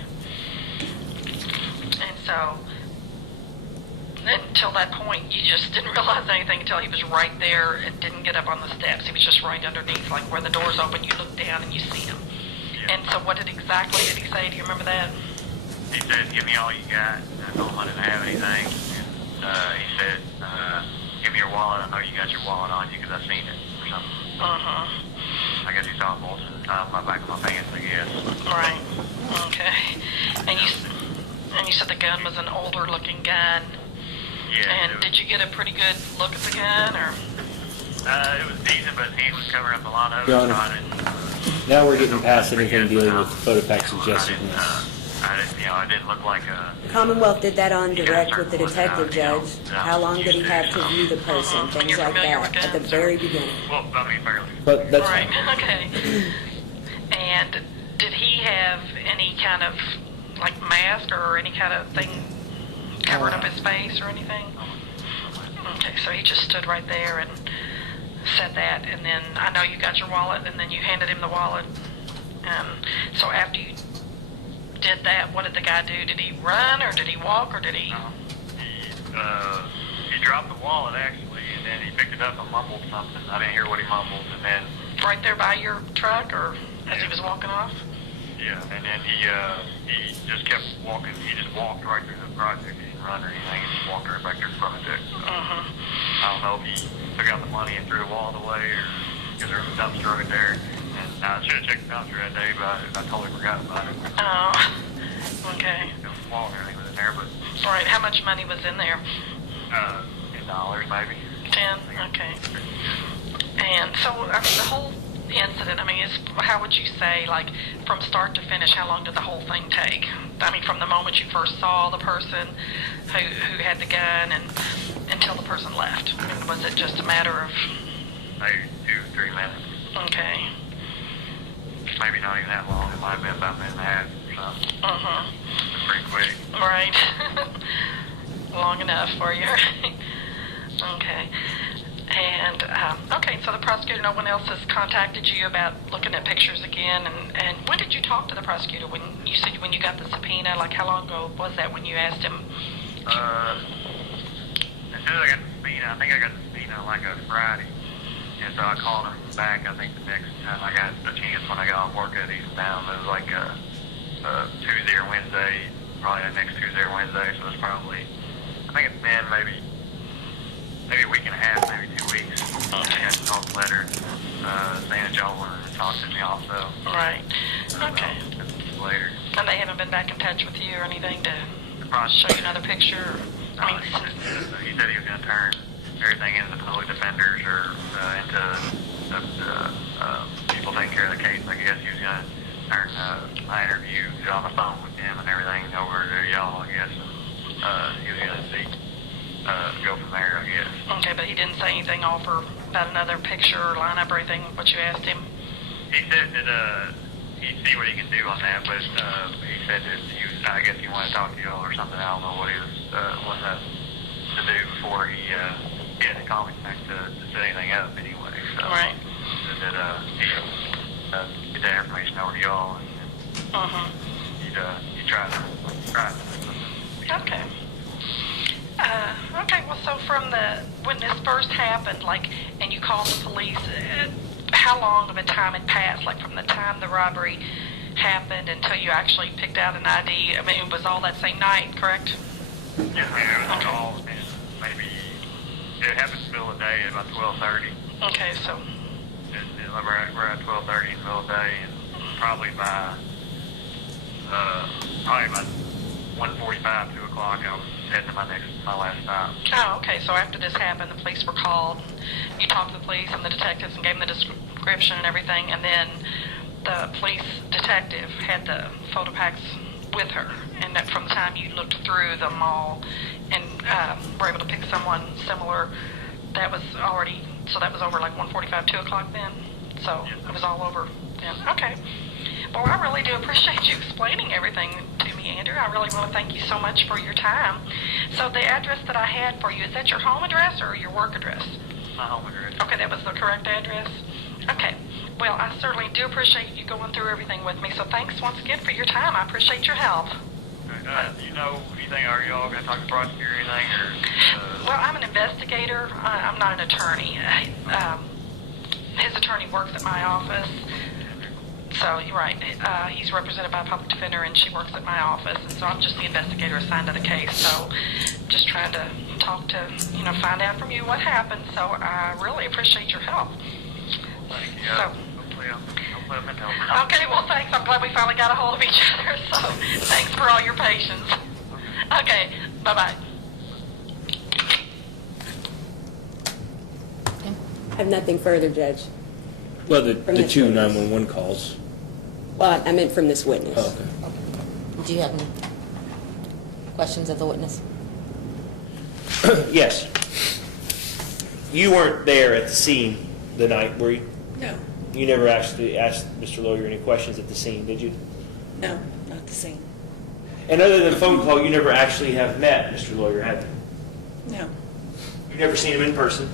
And so, until that point, you just didn't realize anything until he was right there and didn't get up on the steps. He was just right underneath, like where the door's open, you look down and you see him. Yeah. And so what exactly did he say? Do you remember that? He said, "Give me all you got." I told him I didn't have anything. He said, "Give me your wallet. I know you got your wallet on you because I've seen it," or something. I guess he saw it multiple times on my back of my pants, I guess. Right. Okay. And you said the gun was an older looking gun. Yeah. And did you get a pretty good look at the gun, or? It was decent, but he was covering up a lot of it. Your Honor. So I didn't. Now we're getting past anything dealing with photo pack suggestiveness. I didn't look like a. The Commonwealth did that on direct with the detective judge. How long did he have to view the person? Things You're like familiar with that at the guns, very beginning. Well, I mean, fairly. But that's Right, okay. And did he have any kind of, mask or any kind of thing covering up his face or anything? Okay, so he just stood right there and said that, and then I know you got your wallet, and then you handed him the wallet. So after you did that, what did the guy do? Did he run, or did he walk, or did he? He dropped the wallet, actually, and then he picked it up and mumbled something. I didn't hear what he mumbled, and then... Right there by your truck, or as he was walking off? Yeah, and then he just kept walking. He just walked right through the project. He didn't run or anything. He just walked right back through the project. So, I don't know if he took out the money and threw the wallet away, or because there was a dumpster right there. And I should have checked the dumpster that day, but I totally forgot about it. Oh, okay. The wallet and everything was in there, but All right, how much money was in there? $10 maybe. 10, okay. And so, I mean, the whole incident, how would you say, from start to finish, how long did the whole thing take? I mean, from the moment you first saw the person who had the gun and until the person left? I mean, was it just a matter of... Maybe 2-3 minutes. Okay. Maybe not even that long. It might have been about a minute and a half or something. It's pretty quick. Right. Long enough for you. Okay. And, okay, so the prosecutor, no one else has contacted you about looking at pictures again? And when did you talk to the prosecutor? When you said when you got the subpoena, how long ago was that when you asked him? As soon as I got the subpoena, I think I got the subpoena a Friday. And so I called him back, I think the next time I got a chance when I got off work at Eastbound. It was Tuesday or Wednesday, probably next Tuesday or Wednesday, so it's probably, I think it's been maybe a week and a half, maybe 2 weeks. I had a talk letter saying that y'all wanted to talk to me also. Right. Okay. Later. And they haven't been back in touch with you or anything to show you another picture? He said he was going to turn everything into the public defenders or into people taking care of the case. I guess he was going to turn my interview on the phone with him and everything over to y'all, I guess. He was going to see, go from there, I guess. Okay, but he didn't say anything offer about another picture or lineup or anything, what you asked him? He said that he'd see what he can do on that, but he said that I guess he wanted to talk to y'all or something. I don't know what he was wanting to do before he had to call me back to set anything up anyway. So Right. that he get that information over to y'all and he'd try to. Okay. Okay, well, so from when this first happened, and you called the police, how long of a time had passed, from the time the robbery happened until you actually picked out an ID? I mean, it was all that same night, correct? Yes, ma'am. It was all maybe, it happened in the middle of the day at about 12:30. Okay, so, We're at 12:30 in the middle of the day, and probably by 1:45, 2 o'clock, I was heading to my last stop. oh, okay, so after this happened, the police were called, you talked to the police and the detectives and gave them the description and everything, and then the police detective had the photo packs with her, and that from the time you looked through them all and were able to pick someone similar, that was already, so that was over 1:45, 2 o'clock then? So it was all over then. Okay. Well, I really do appreciate you explaining everything to me, Andrew. I really want to thank you so much for your time. So the address that I had for you, is that your home address or your work address? My home address. Okay, that was the correct address? Okay. Well, I certainly do appreciate you going through everything with me, so thanks once again for your time. I appreciate your help. Do you know anything? Are y'all going to talk to the prosecutor or anything? Well, I'm an investigator. I'm not an attorney. His attorney works at my office. So, you're right. He's represented by a public defender, and she works at my office. And so I'm just the investigator assigned to the case. So just trying to talk to, find out from you what happened. So I really appreciate your help. Thank you. So, Hopefully I'm in help. okay, well, thanks. I'm glad we finally got a hold of each other. So thanks for all your patience. Okay, bye-bye. I have nothing further, Judge. Well, the this two witness. 911 calls. Well, I meant from this witness. Oh, okay. Do you have any questions of the witness? Yes. You weren't there at the scene the night, were you? No, You never actually asked Mr. Lawyer any questions at the scene, did you? no, not the same. And other than phone call, you never actually have met Mr. Lawyer, have you? No, You've never seen him in person?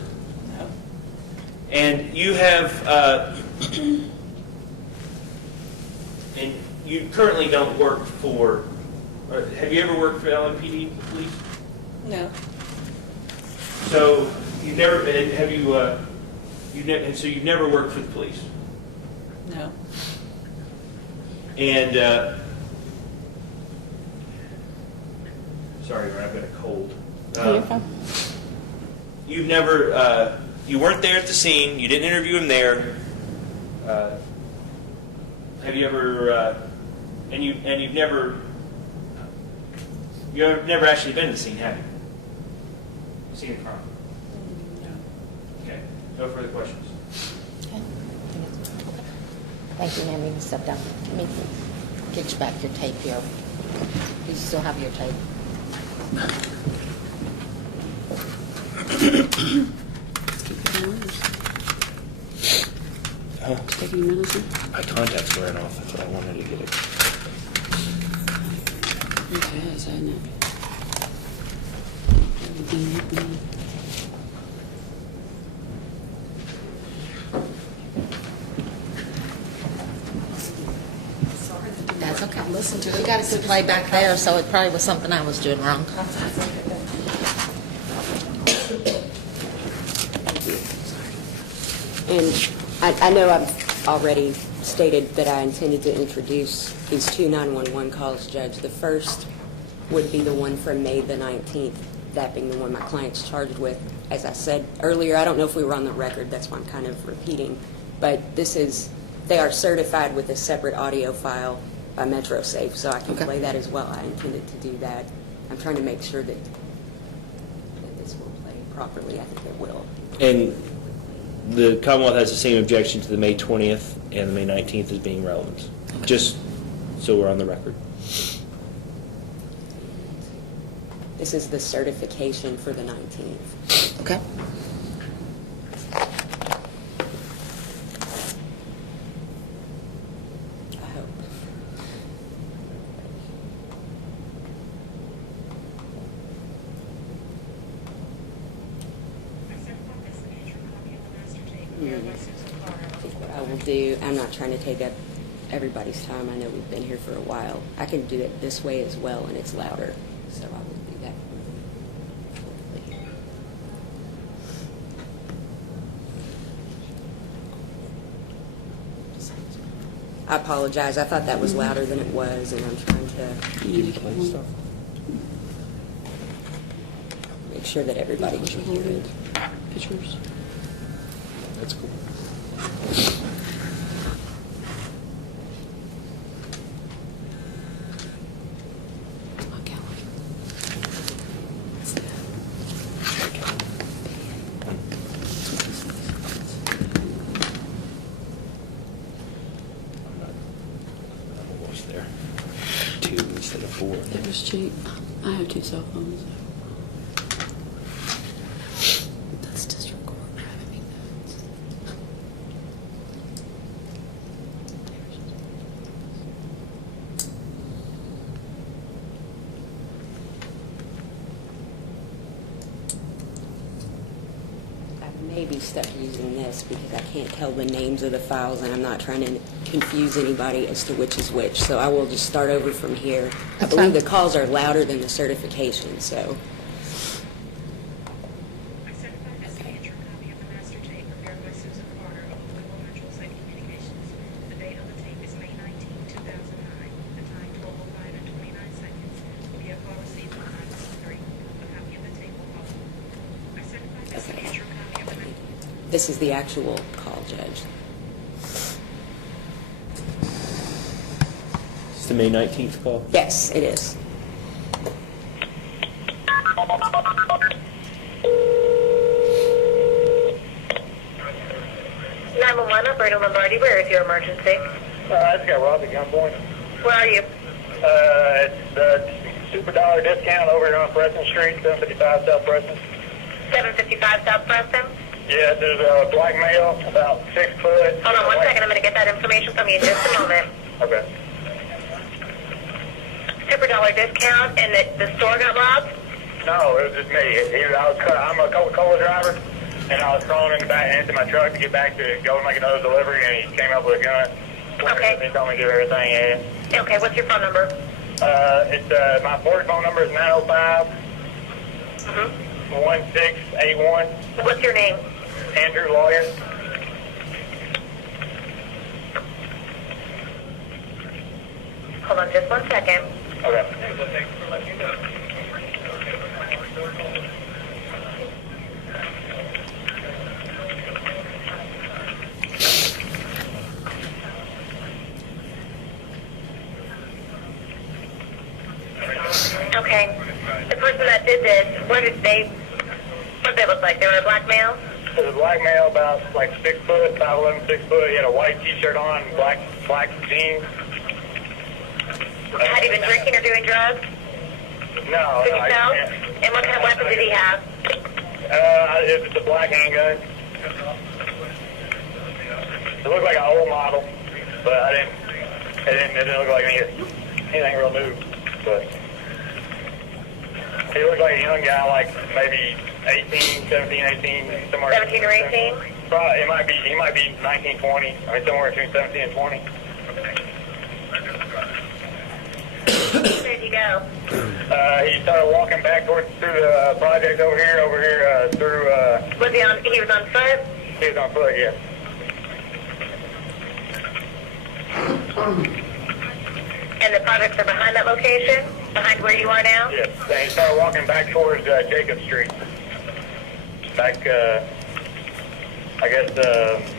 no, And you have, and you currently don't work for, or have you ever worked for LMPD police? no, So you've never been, have you, so you've never worked for the police? no, And, sorry, I've got a cold. You're fine. You've never, you weren't there at the scene, you didn't interview him there. Have you ever, you've never actually been to the scene, have you? Seen the crime? no. Okay, no further questions. Okay. Thank you, ma'am. You can step down. Let me get you back your tape here. You still have your tape. Taking your medicine? My contacts wearing off, that's what I wanted to get it. Okay, so I know. That's okay. Listen to it. We got it to play back there, so it probably was something I was doing wrong. And I know I've already stated that I intended to introduce these two 911 calls, Judge. The first would be the one from May the 19th, that being the one my client's charged with. As I said earlier, I don't know if we were on the record, that's why I'm kind of repeating. But they are certified with a separate audio file by MetroSafe, so I can Okay. play that as well. I intended to do that. I'm trying to make sure that this will play properly. I think it will. And the Commonwealth has the same objection to the May 20th and the May 19th as being relevant, just so we're on the record. This is the certification for the 19th. Okay. will do, I'm not trying to take up everybody's time. I know we've been here for a while. I can do it this way as well, and it's louder, so I will do that. I apologize. I thought that was louder than it was, and I'm trying to make sure that everybody can hear it. Pictures. That's cool. I'm almost there. 2 instead of 4. It was cheap. I have 2 cell phones. That's just record driving notes. I may be stuck using this because I can't tell the names of the files, and I'm not trying to confuse anybody as to which is which. So I will just start over from here. I believe the calls are louder than the certification, so. I certify this signature copy of the master tape prepared by Susan Carter of Louisville Metro Safety Communications. The date of the tape is May 19, 2009. The time 12:05 and 29 seconds. Via call received on 913. A copy of the tape will follow. I certify this signature copy of the This is the actual call, Judge. It's the May 19th call. Yes, it is. Operator Lombardi, where is your emergency? I just got robbed at gunpoint. Where are you? It's the Super Dollar discount over here on Preston Street, 755 South Preston. 755 South Preston? Yeah, there's a black male, about 6 foot. Hold on 1 second, I'm going to get that information from you in just a moment. Okay. Super Dollar discount, and the store got robbed? No, it was just me. I'm a Coca-Cola driver, and I was crawling into my truck to get back to go and make another delivery, and he came up with a gun. Okay. He told me to do everything, yeah. Okay, what's your phone number? My board phone number is 905 1681. What's your name? Andrew, lawyer. Hold on just 1 second. Okay. Okay. The person that did this, what did they look like? They were a black male? It was a black male, about like 6 foot, 5'11", 6 foot. He had a white t-shirt on, black jeans. Had he been drinking or doing drugs? No, Could no, you I tell? can't. And what kind of weapon did he have? It's a black handgun. It looked like an old model, but it didn't look like anything real new. But he looked like a young guy, like maybe 17, 18, somewhere. 17 or 18? Probably, he might be 19, 20. I mean, somewhere between 17 and 20. Where did he go? He started walking back through the project over here, through, He was on foot? he was on foot, yeah. And the projects are behind that location? Behind where you are now? Yes. And he started walking back towards Jacob Street. Back, I guess,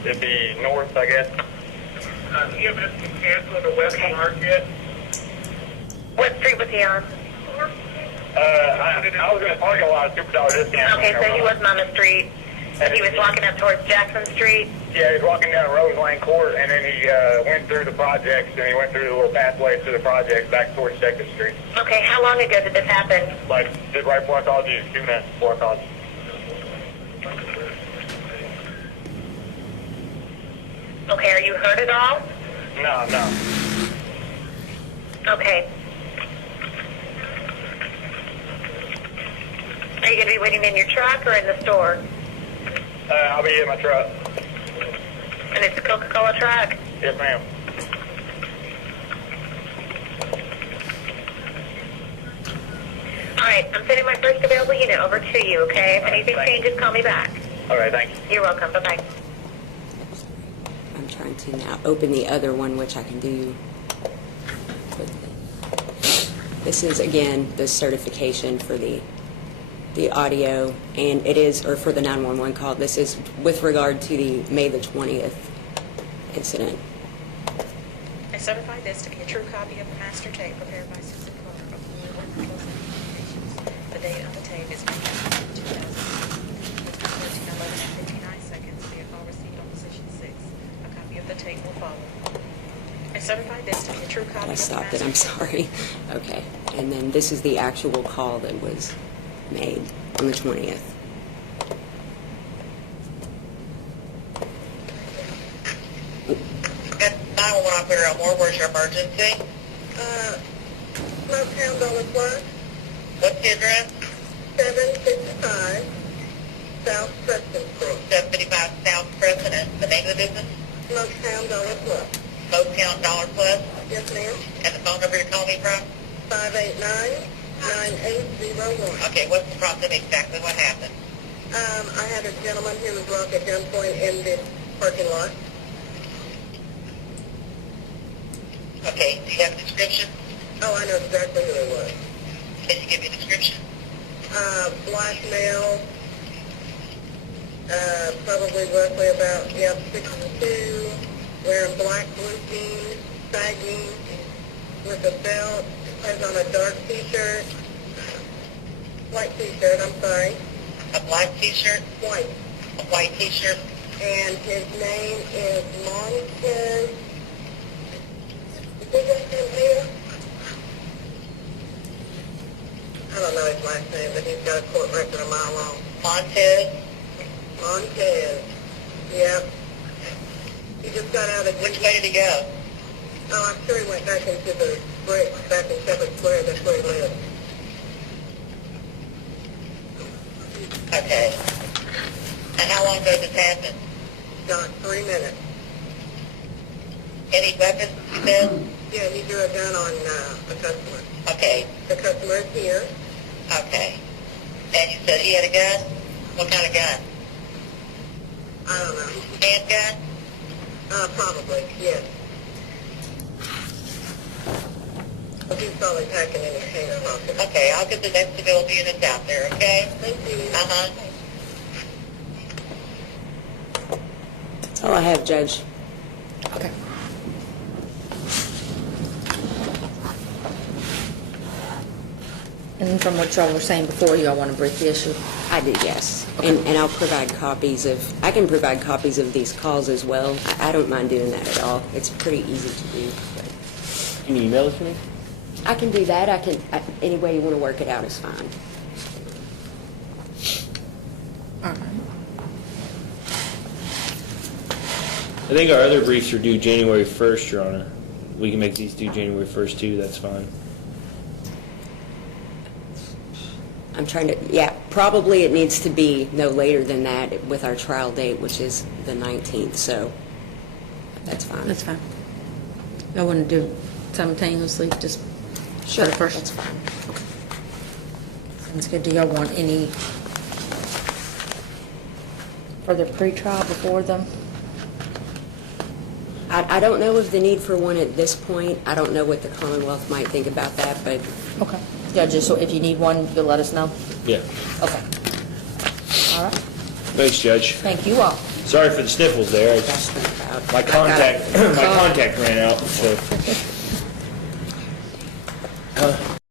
it'd be north, I guess. EMS can cancel the West Market. What street was he on? I was in a parking lot of Super Dollar discount. Okay, so he wasn't on the street. He was walking up towards Jackson Street. Yeah, he was walking down Rose Lane Court, and then he went through the projects, and he went through the little pathways to the projects back towards Jacob Street. Okay, how long ago did this happen? Like, just right before I called you, 2 minutes before I called you. Okay, are you hurt at all? No. Okay. Are you going to be waiting in your truck or in the store? I'll be in my truck. And it's a Coca-Cola truck. Yes, ma'am. All right, I'm sending my first available unit over to you, okay? If anything changes, call me back. All right, thanks. You're welcome. Bye-bye. I'm trying to now open the other one, which I can do quickly. This is, again, the certification for the audio, and it is, or for the 911 call. This is with regard to the May the 20th incident. I certify this to be a true copy of the master tape prepared by Susan Carter of Louisville Control Center Communications. The date on the tape is May 19, 2000. With 13:11:59 seconds, via call received on position 6. A copy of the tape will follow. I certify this to be a true copy I of the stopped master it, I'm sorry. Okay, and then this is the actual call that was made on the 20th. That's 911 operator Elmore. Where's your emergency? Motown Dollar Plus, What's the address? 755 South Preston Street. 755 South President. The name of the business? Motown Dollar Plus. Motown Dollar Plus. Yes, ma'am. And the phone number you're calling me from? 589-9801. Okay, what's the problem? Exactly what happened? I had a gentleman who was locked at gunpoint in the parking lot. Okay, do you have a description? Oh, I know exactly who it was. Can you give me a description? Black male, probably roughly about, 62, wearing black blue jeans, sagging, with a belt, has on a dark t-shirt, white t-shirt, I'm sorry. A black t-shirt? White. A white t-shirt? And his name is Montez. Is he just in here? I don't know his last name, but he's got a court record a mile long. Montez? Montez. Yep. He just got out of... Which way did he go? Oh, I'm sure he went back into the bricks back in Shepherd Square. That's where he lives. Okay. And how long ago did this happen? Got 3 minutes. Any weapons, you said? Yeah, he drew a gun on a customer. Okay. The customer is here. Okay. And you said he had a gun? What kind of gun? I don't know. Handgun? Probably, yes. He's probably packing in his hand pocket. Okay, I'll get the next available units out there, okay? Thank you. Uh-huh. That's all I have, Judge. Okay. And from what y'all were saying before, y'all want to brief the issue? I did, yes. Okay. And I'll provide copies of, I can provide copies of these calls as well. I don't mind doing that at all. It's pretty easy to do. But Can you email it to me? I can do that. Any way you want to work it out is fine. All right. I think our other briefs are due January 1st, Your Honor. We can make these due January 1st too, that's fine. I'm trying to, probably it needs to be no later than that with our trial date, which is the 19th, so that's fine. That's fine. Y'all want to do simultaneously, just Sure, for the first? that's fine. Sounds good. Do y'all want any further pre-trial before them? I don't know of the need for one at this point. I don't know what the Commonwealth might think about that, but Okay. Yeah, just so if you need one, you'll let us know? Yeah. Okay. All right. Thanks, Judge. Thank you all. Sorry for the sniffles there. My contact ran out, so.